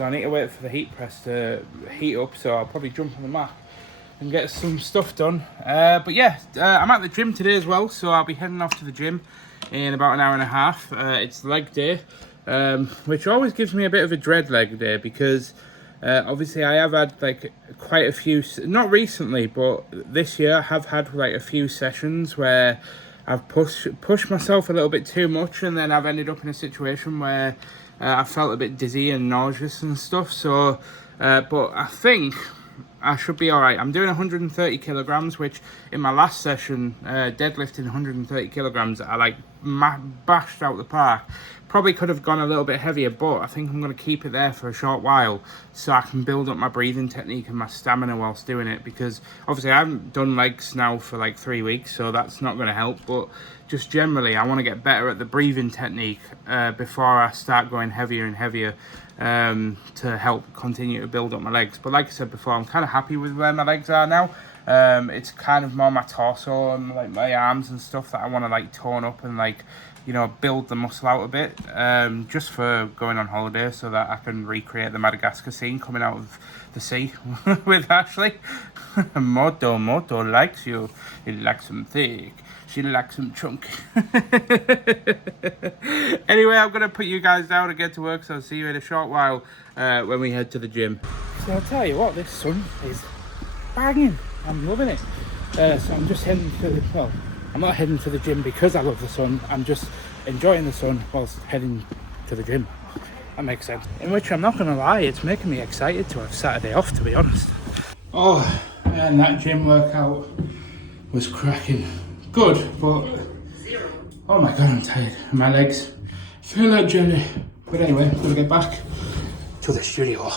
I need to wait for the heat press to heat up. So I'll probably jump on the Mac and get some stuff done. But yeah, I'm at the gym today as well, so I'll be heading off to the gym in about an hour and a half. It's leg day, which always gives me a bit of a dread leg day, because obviously I have had like quite a few, not recently, but this year I have had like a few sessions where I've pushed myself a little bit too much, and then I've ended up in a situation where I felt a bit dizzy and nauseous and stuff. So but I think I should be alright. I'm doing 130 kilograms, which in my last session, deadlifting 130 kilograms, I like bashed out the park. Probably could have gone a little bit heavier, but I think I'm going to keep it there for a short while so I can build up my breathing technique and my stamina whilst doing it, because obviously I haven't done legs now for like 3 weeks, so that's not going to help. But just generally, I want to get better at the breathing technique before I start going heavier and heavier, to help continue to build up my legs. But like I said before, I'm kind of happy with where my legs are now. It's kind of more my torso and like my arms and stuff that I want to like tone up and like, you know, build the muscle out a bit, just for going on holiday, so that I can recreate the Madagascar scene coming out of the sea with Ashley. Moto likes you. He likes them thick. She likes them chunky. Anyway, I'm going to put you guys down and get to work, so I'll see you in a short while when we head to the gym. So I'll tell you what, this sun is banging. I'm loving it. So I'm just heading to the, well, I'm not heading to the gym because I love the sun. I'm just enjoying the sun whilst heading to the gym. That makes sense. In which, I'm not going to lie, it's making me excited to have Saturday off, to be honest. Oh, and that gym workout was cracking. Good, but oh my god, I'm tired. My legs feel like jelly. But anyway, I'm gonna get back to the studio.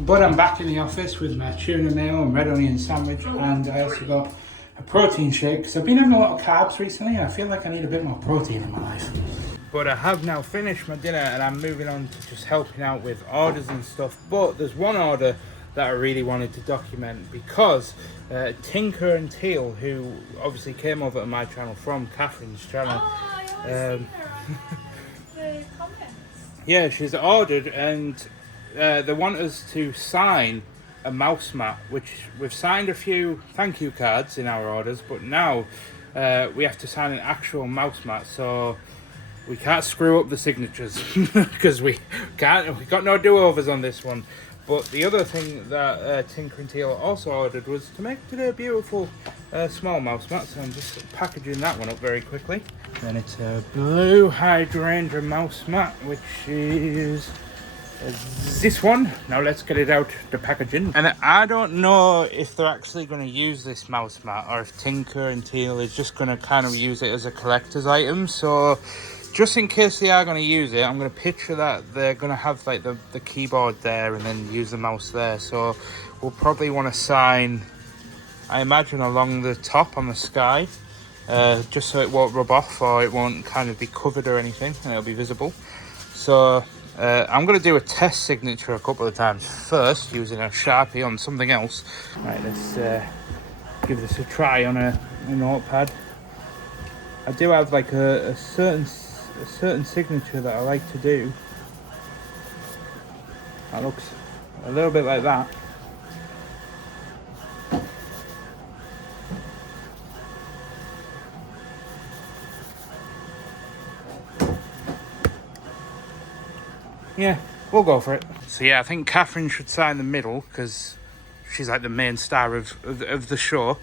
But I'm back in the office with my tuna mayo and red onion sandwich, and I also got a protein shake, because I've been having a lot of carbs recently and I feel like I need a bit more protein in my life. But I have now finished my dinner and I'm moving on to just helping out with orders and stuff. But there's one order that I really wanted to document, because Tinker and Teal, who obviously came over to my channel from Catherine's channel, the comments. Yeah, she's ordered, and they want us to sign a mouse mat, which we've signed a few thank you cards in our orders, but now we have to sign an actual mouse mat, so we can't screw up the signatures because we got no do-overs on this one. But the other thing that Tinker and Teal also ordered was to make today a beautiful small mouse mat, so I'm just packaging that one up very quickly. Then it's a blue hydrangea mouse mat, which is this one. Now let's get it out the packaging. And I don't know if they're actually going to use this mouse mat or if Tinker and Teal is just going to kind of use it as a collector's item. So just in case they are going to use it, I'm going to picture that they're going to have like the keyboard there and then use the mouse there. So we'll probably want to sign, I imagine, along the top on the sky, just so it won't rub off or it won't kind of be covered or anything, and it'll be visible. So I'm going to do a test signature a couple of times first using a Sharpie on something else. Right, let's give this a try on a notepad. I do have like a certain signature that I like to do. That looks a little bit like that. Yeah, we'll go for it. So yeah, I think Catherine should sign the middle because she's like the main star of the show.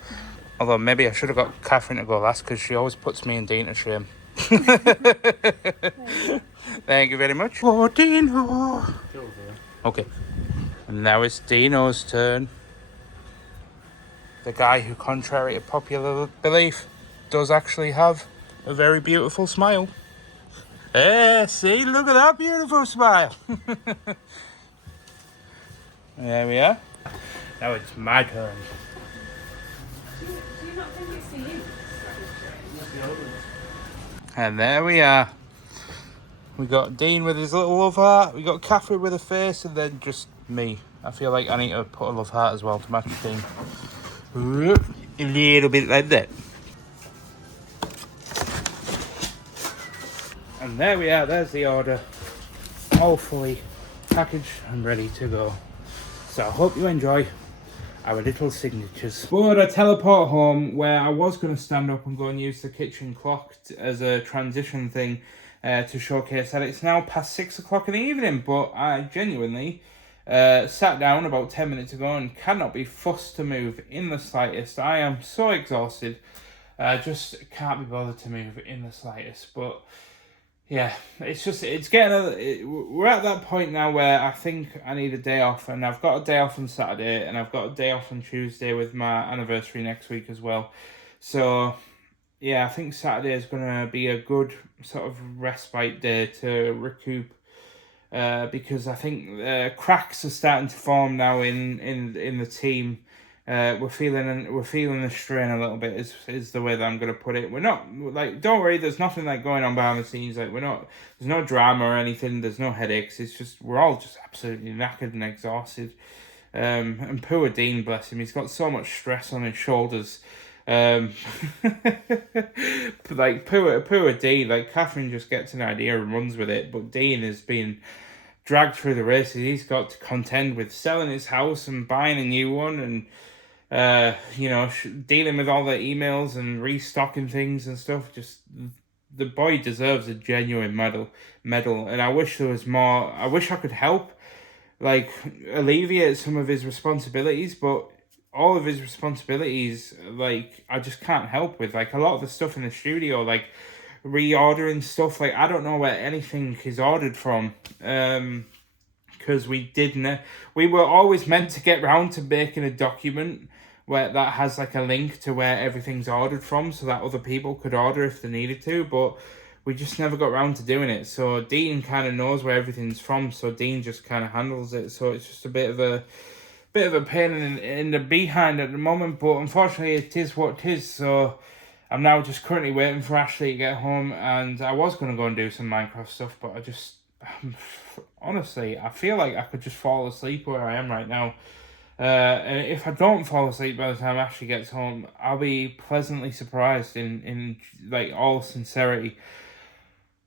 Although maybe I should have got Catherine to go last because she always puts me and Dean to shame. Thank you very much. Oh, Dino. Okay. And now it's Dino's turn. The guy who, contrary to popular belief, does actually have a very beautiful smile. Hey, see, look at that beautiful smile. There we are. Now it's my turn. Do you not think it's for you? And there we are. We got Dean with his little love heart. We got Catherine with a face, and then just me. I feel like I need to put a love heart as well to match Dean. A little bit like that. And there we are. There's the order. All fully packaged and ready to go. So I hope you enjoy our little signatures. But I teleport home where I was going to stand up and go and use the kitchen clock as a transition thing to showcase that it's now past 6 o'clock in the evening. But I genuinely sat down about 10 minutes ago and cannot be fussed to move in the slightest. I am so exhausted. Just can't be bothered to move in the slightest. But yeah, we're at that point now where I think I need a day off, and I've got a day off on Saturday, and I've got a day off on Tuesday with my anniversary next week as well. So yeah, I think Saturday is going to be a good sort of respite day to recoup, because I think cracks are starting to form now in the team. We're feeling the strain a little bit is the way that I'm gonna put it. We're not like, don't worry, there's nothing like going on behind the scenes. Like there's no drama or anything. There's no headaches. It's just we're all just absolutely knackered and exhausted. And poor Dean, bless him, he's got so much stress on his shoulders. Like poor Dean, like Catherine just gets an idea and runs with it, but Dean has been dragged through the races. He's got to contend with selling his house and buying a new one, and dealing with all the emails and restocking things and stuff. Just the boy deserves a genuine medal, and I wish there was more. I wish I could help, like, alleviate some of his responsibilities, but all of his responsibilities, like, I just can't help with. Like, a lot of the stuff in the studio, like reordering stuff, like I don't know where anything is ordered from, because we were always meant to get round to making a document where that has like a link to where everything's ordered from, so that other people could order if they needed to, but we just never got round to doing it. So Dean kind of knows where everything's from, so Dean just kind of handles it. So it's just a bit of a pain in the behind at the moment, but unfortunately it is what it is. So I'm now just currently waiting for Ashley to get home, and I was going to go and do some Minecraft stuff, but honestly, I feel like I could just fall asleep where I am right now. And if I don't fall asleep by the time Ashley gets home, I'll be pleasantly surprised in like all sincerity.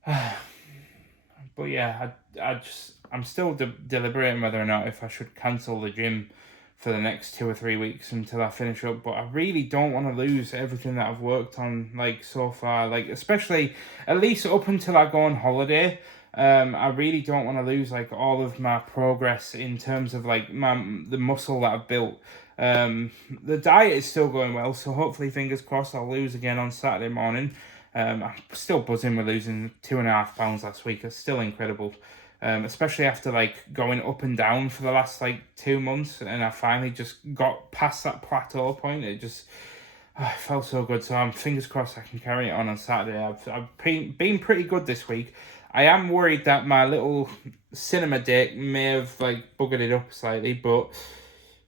But yeah, I'm still deliberating whether or not if I should cancel the gym for the next 2 or 3 weeks until I finish up. But I really don't want to lose everything that I've worked on, like, so far, like, especially at least up until I go on holiday. I really don't want to lose, like, all of my progress in terms of, like, the muscle that I've built. The diet is still going well, so hopefully, fingers crossed, I'll lose again on Saturday morning. I'm still buzzing with losing 2.5 pounds last week. It's still incredible. Especially after, like, going up and down for the last, like, 2 months, and I finally just got past that plateau point. It just it felt so good. So I'm fingers crossed I can carry it on Saturday. I've been pretty good this week. I am worried that my little cinema date may have, like, buggered it up slightly, but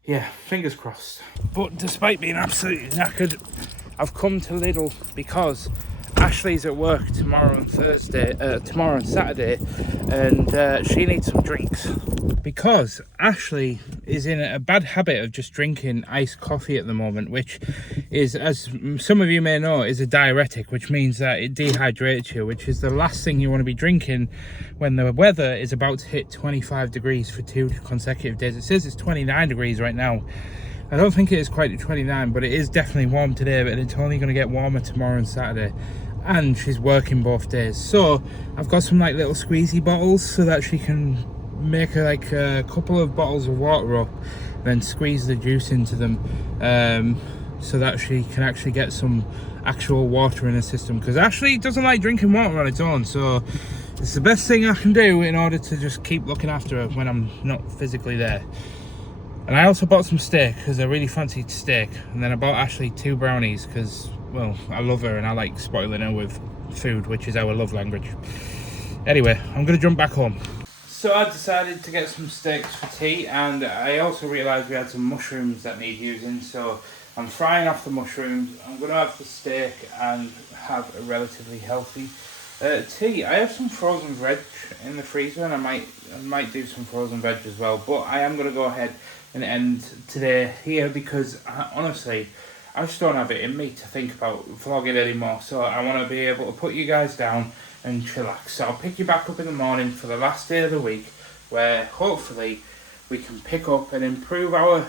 yeah, fingers crossed. But despite being absolutely knackered, I've come to Lidl because Ashley's at work tomorrow and Saturday, and she needs some drinks. Because Ashley is in a bad habit of just drinking iced coffee at the moment, which is, as some of you may know, is a diuretic, which means that it dehydrates you, which is the last thing you want to be drinking when the weather is about to hit 25 degrees for 2 consecutive days. It says it's 29 degrees right now. I don't think it is quite 29, but it is definitely warm today, but it's only going to get warmer tomorrow and Saturday. And she's working both days. So I've got some, like, little squeezy bottles so that she can make like a couple of bottles of water up, then squeeze the juice into them, so that she can actually get some actual water in her system, because Ashley doesn't like drinking water on its own. So it's the best thing I can do in order to just keep looking after her when I'm not physically there. And I also bought some steak because I really fancied steak, and then I bought Ashley 2 brownies because, well, I love her and I like spoiling her with food, which is our love language. Anyway, I'm going to jump back home. So I decided to get some steaks for tea, and I also realised we had some mushrooms that need using, so I'm frying off the mushrooms. I'm going to have the steak and have a relatively healthy tea. I have some frozen veg in the freezer, and I might do some frozen veg as well, but I am going to go ahead and end today here because honestly, I just don't have it in me to think about vlogging anymore, so I want to be able to put you guys down and chillax. So I'll pick you back up in the morning for the last day of the week, where hopefully we can pick up and improve our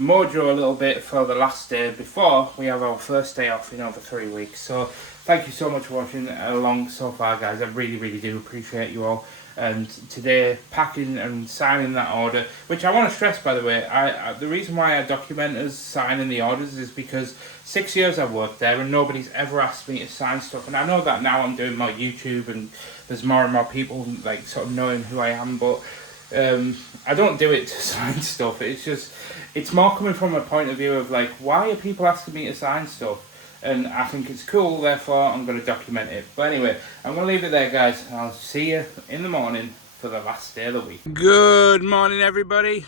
mojo a little bit for the last day before we have our first day off in over 3 weeks. So thank you so much for watching along so far, guys. I really do appreciate you all. And today, packing and signing that order, which I want to stress, by the way, the reason why I document us signing the orders is because 6 years I've worked there and nobody's ever asked me to sign stuff. And I know that now I'm doing my YouTube and there's more and more people, like, sort of knowing who I am, but I don't do it to sign stuff. It's more coming from a point of view of, like, why are people asking me to sign stuff? And I think it's cool, therefore I'm going to document it. But anyway, I'm going to leave it there, guys. I'll see you in the morning for the last day of the week. Good morning, everybody.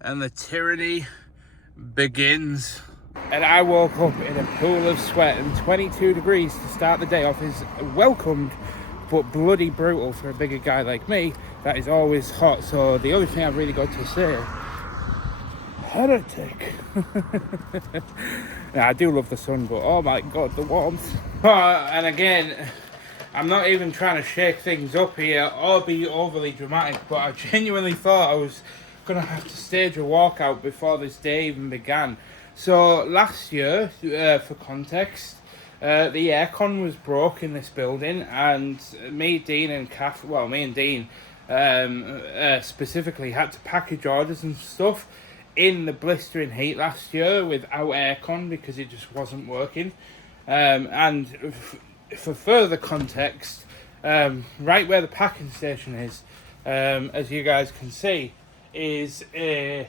And the tyranny begins. And I woke up in a pool of sweat, and 22 degrees to start the day off is welcomed, but bloody brutal for a bigger guy like me. That is always hot. So the only thing I've really got to say, heretic. Now, I do love the sun, but oh my god, the warmth. And again, I'm not even trying to shake things up here or be overly dramatic, but I genuinely thought I was going to have to stage a walkout before this day even began. So last year, for context, the aircon was broke in this building, and me and Dean specifically had to package orders and stuff in the blistering heat last year without aircon because it just wasn't working. And for further context, right where the packing station is, as you guys can see, is a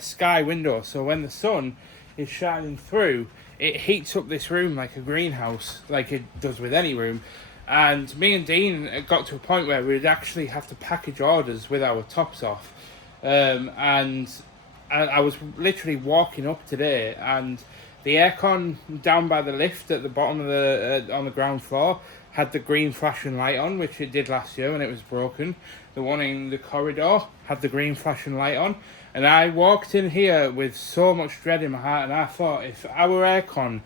sky window. So when the sun is shining through, it heats up this room like a greenhouse, like it does with any room. And me and Dean got to a point where we'd actually have to package orders with our tops off. And I was literally walking up today, and the aircon down by the lift at the bottom of on the ground floor had the green flashing light on, which it did last year when it was broken. The one in the corridor had the green flashing light on, and I walked in here with so much dread in my heart, and I thought, if our aircon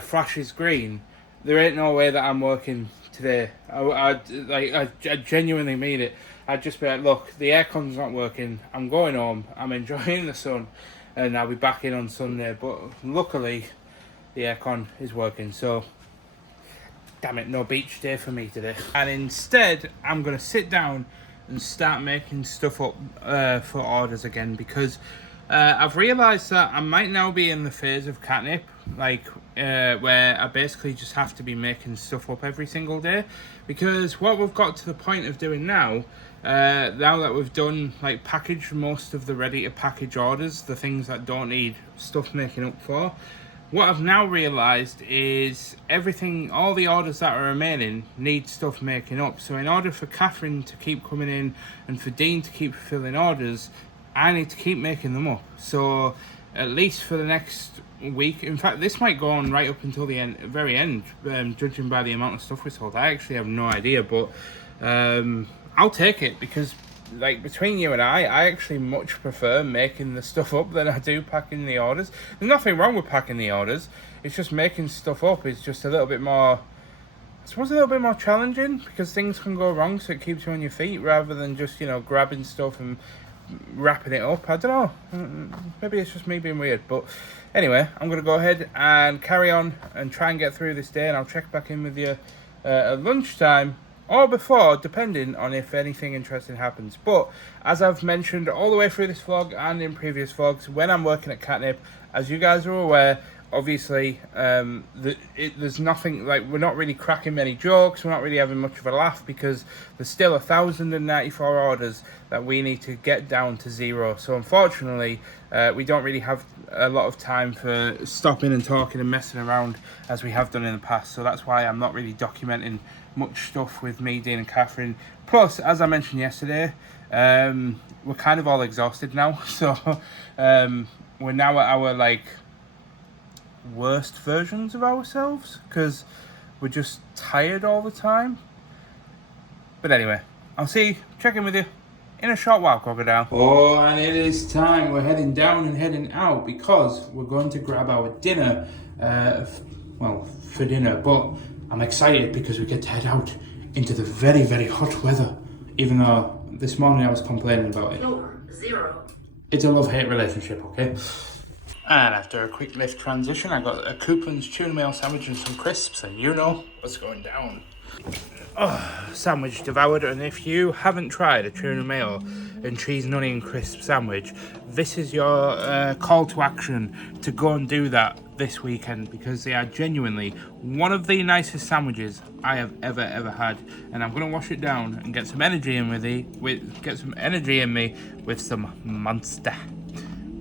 flashes green, there ain't no way that I'm working today. I genuinely mean it. I'd just be like, look, the aircon's not working. I'm going home. I'm enjoying the sun, and I'll be back in on Sunday. But luckily, the aircon is working. So, damn it, no beach day for me today. And instead, I'm gonna sit down and start making stuff up for orders again, because I've realised that I might now be in the phase of Katnipp, like where I basically just have to be making stuff up every single day, because what we've got to the point of doing now that we've done, like, packaged most of the ready to package orders, the things that don't need stuff making up for, what I've now realised is everything, all the orders that are remaining need stuff making up. So in order for Catherine to keep coming in and for Dean to keep fulfilling orders, I need to keep making them up. So at least for the next week, in fact this might go on right up until the end, very end, judging by the amount of stuff we sold. I actually have no idea, but I'll take it, because, like, between you and I actually much prefer making the stuff up than I do packing the orders. There's nothing wrong with packing the orders, it's just making stuff up is just a little bit more, I suppose, a little bit more challenging, because things can go wrong, so it keeps you on your feet rather than just, you know, grabbing stuff and wrapping it up. I don't know, maybe it's just me being weird, but anyway, I'm going to go ahead and carry on and try and get through this day, and I'll check back in with you at lunchtime or before, depending on if anything interesting happens. But as I've mentioned all the way through this vlog and in previous vlogs, when I'm working at Katnipp, as you guys are aware, obviously there's nothing, like, we're not really cracking many jokes, we're not really having much of a laugh, because there's still 1,094 orders that we need to get down to 0. So unfortunately we don't really have a lot of time for stopping and talking and messing around as we have done in the past. So that's why I'm not really documenting much stuff with me, Dean and Catherine. Plus, as I mentioned yesterday, we're kind of all exhausted now, so we're now at our, like, worst versions of ourselves, because we're just tired all the time. But anyway, I'll check in with you in a short while, Crocodile. Oh, and it is time. We're heading down and heading out, because we're going to grab our dinner, for dinner, but I'm excited because we get to head out into the very, very hot weather, even though this morning I was complaining about it. Floor 0. It's a love-hate relationship, okay? And after a quick lift transition, I got a Coupland's tuna mayo sandwich and some crisps, and you know what's going down. Oh, sandwich devoured, and if you haven't tried a tuna mayo and cheese and onion crisp sandwich, this is your call to action to go and do that this weekend, because they are genuinely one of the nicest sandwiches I have ever had. And I'm gonna wash it down and get some energy in me with some Monster.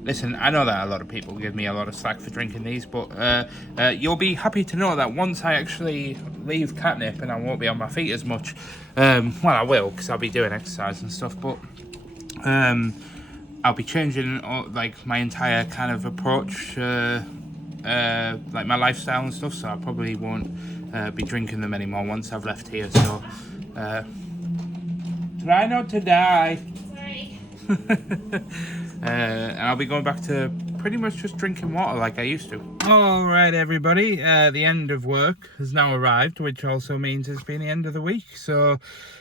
Listen, I know that a lot of people give me a lot of slack for drinking these, but you'll be happy to know that once I actually leave Katnipp and I won't be on my feet as much, well, I will, because I'll be doing exercise and stuff, but I'll be changing, like, my entire kind of approach, like my lifestyle and stuff, so I probably won't be drinking them anymore once I've left here, so try not to die. Sorry. And I'll be going back to pretty much just drinking water like I used to. Alright everybody, the end of work has now arrived, which also means it's been the end of the week. So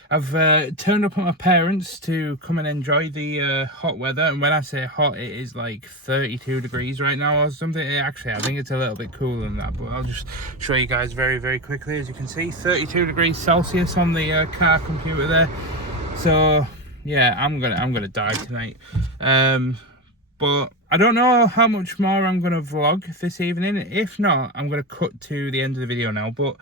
I've turned up at my parents' to come and enjoy the hot weather. And when I say hot, it is like 32 degrees right now or something. Actually, I think it's a little bit cooler than that, but I'll just show you guys very, very quickly. As you can see, 32 degrees Celsius on the car computer there. So yeah, I'm gonna die tonight. But I don't know how much more I'm gonna vlog this evening. If not, I'm gonna cut to the end of the video now, but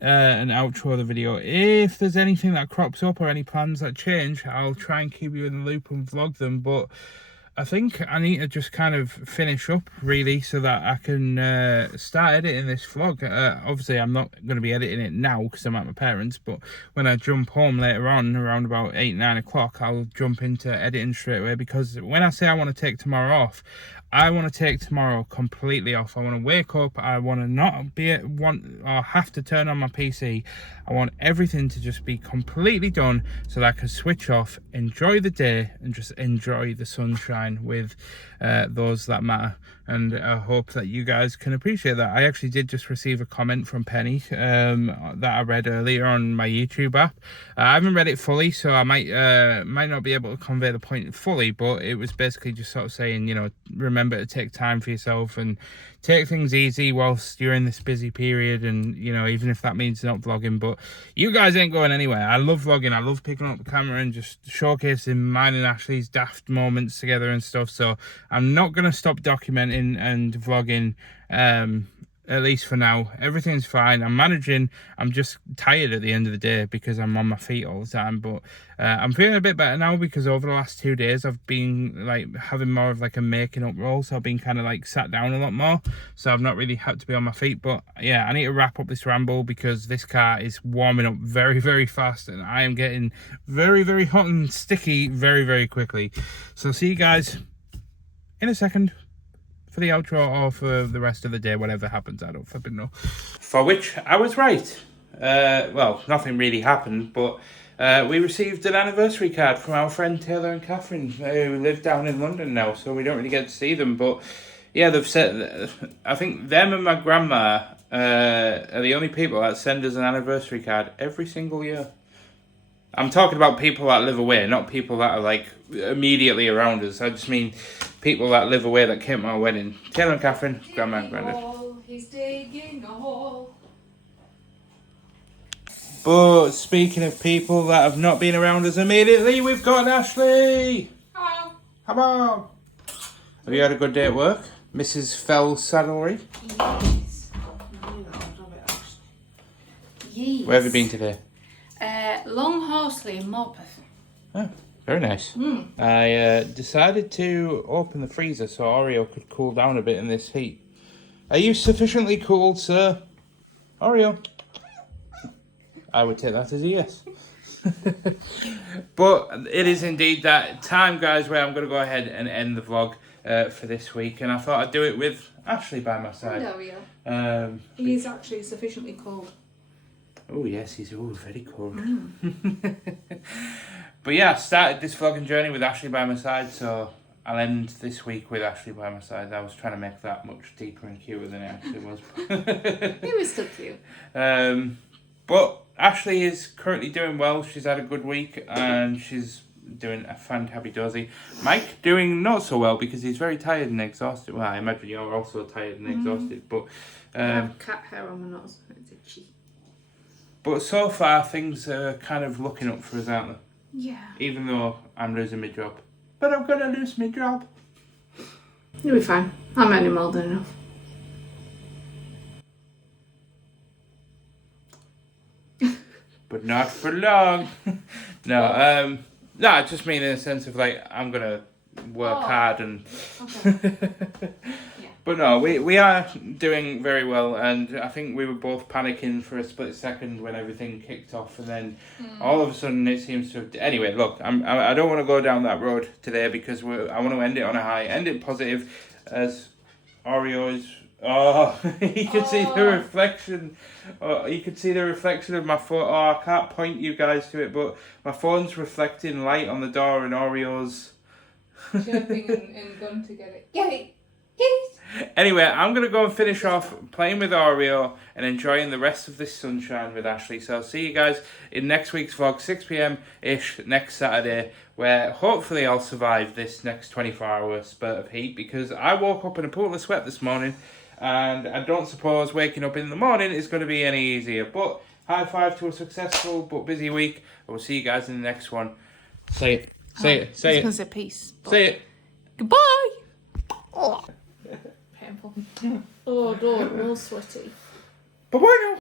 and outro the video. If there's anything that crops up or any plans that change, I'll try and keep you in the loop and vlog them. But I think I need to just kind of finish up, really, so that I can start editing this vlog. Obviously, I'm not going to be editing it now because I'm at my parents', but when I jump home later on, around about 8-9 o'clock, I'll jump into editing straight away, because when I say I want to take tomorrow off, I want to take tomorrow completely off. I want to wake up. I want to not have to turn on my PC. I want everything to just be completely done so that I can switch off, enjoy the day, and just enjoy the sunshine with those that matter. And I hope that you guys can appreciate that. I actually did just receive a comment from Penny that I read earlier on my YouTube app. I haven't read it fully, so I might not be able to convey the point fully, but it was basically just sort of saying, you know, remember to take time for yourself and take things easy whilst you're in this busy period. And, you know, even if that means not vlogging, but you guys ain't going anywhere. I love vlogging. I love picking up the camera and just showcasing mine and Ashley's daft moments together and stuff. So I'm not going to stop documenting and vlogging, at least for now. Everything's fine. I'm managing. I'm just tired at the end of the day because I'm on my feet all the time. But I'm feeling a bit better now because over the last 2 days I've been like having more of like a making up role. So I've been kind of like sat down a lot more. So I've not really had to be on my feet. But yeah, I need to wrap up this ramble because this car is warming up very, very fast. And I am getting very, very hot and sticky very, very quickly. So see you guys in a second for the outro or for the rest of the day, whatever happens, I don't flipping know. For which I was right. Well, nothing really happened, but we received an anniversary card from our friend Taylor and Catherine, who live down in London now, so we don't really get to see them. But yeah, they've said, I think them and my grandma are the only people that send us an anniversary card every single year. I'm talking about people that live away, not people that are like immediately around us. I just mean people that live away that came to my wedding. Taylor and Catherine, grandma and granddad. He's digging a hole. But speaking of people that have not been around us immediately, we've got Ashley. Hello. Hello. Have you had a good day at work, Mrs. Fell Saddlery? Yes. Yes. Where have you been today? Long Horsley in Morpeth. Oh, very nice. I decided to open the freezer so Oreo could cool down a bit in this heat. Are you sufficiently cooled, sir? Oreo? I would take that as a yes. But it is indeed that time, guys, where I'm going to go ahead and end the vlog for this week. And I thought I'd do it with Ashley by my side. There we are. He is actually sufficiently cold. Oh yes, he's very cold. But yeah, I started this vlogging journey with Ashley by my side, so I'll end this week with Ashley by my side. I was trying to make that much deeper and cuter than it actually was. He was still cute. But Ashley is currently doing well. She's had a good week and she's doing a fantabby-dozy. Mike doing not so well because he's very tired and exhausted. Well, I imagine you're also tired and exhausted, but I have cat hair on my nose. It's itchy. But so far things are kind of looking up for us, aren't they? Yeah. Even though I'm losing my job. But I'm gonna lose my job. You'll be fine. I'm only more than enough. But not for long. No, I just mean in a sense of like I'm gonna work hard and Okay. Yeah. But no, we are doing very well, and I think we were both panicking for a split second when everything kicked off, and then all of a sudden it seems to have... Anyway, look, I don't want to go down that road today because I want to end it on a high, end it positive, as Oreo is... Oh, you can see the reflection. Oh, you can see the reflection of my phone. Oh, I can't point you guys to it, but my phone's reflecting light on the door, and Oreo's Jumping and going to get it. Get it! Get it! Anyway, I'm going to go and finish off playing with Oreo and enjoying the rest of this sunshine with Ashley. So I'll see you guys in next week's vlog, 6 p.m-ish next Saturday, where hopefully I'll survive this next 24-hour spurt of heat, because I woke up in a pool of sweat this morning, and I don't suppose waking up in the morning is going to be any easier. But high five to a successful but busy week. I will see you guys in the next one. Say it. Say it. Say it. I was going to say peace. Say it. Goodbye! Oh. Painful. Oh, God, real sweaty. Bye-bye now.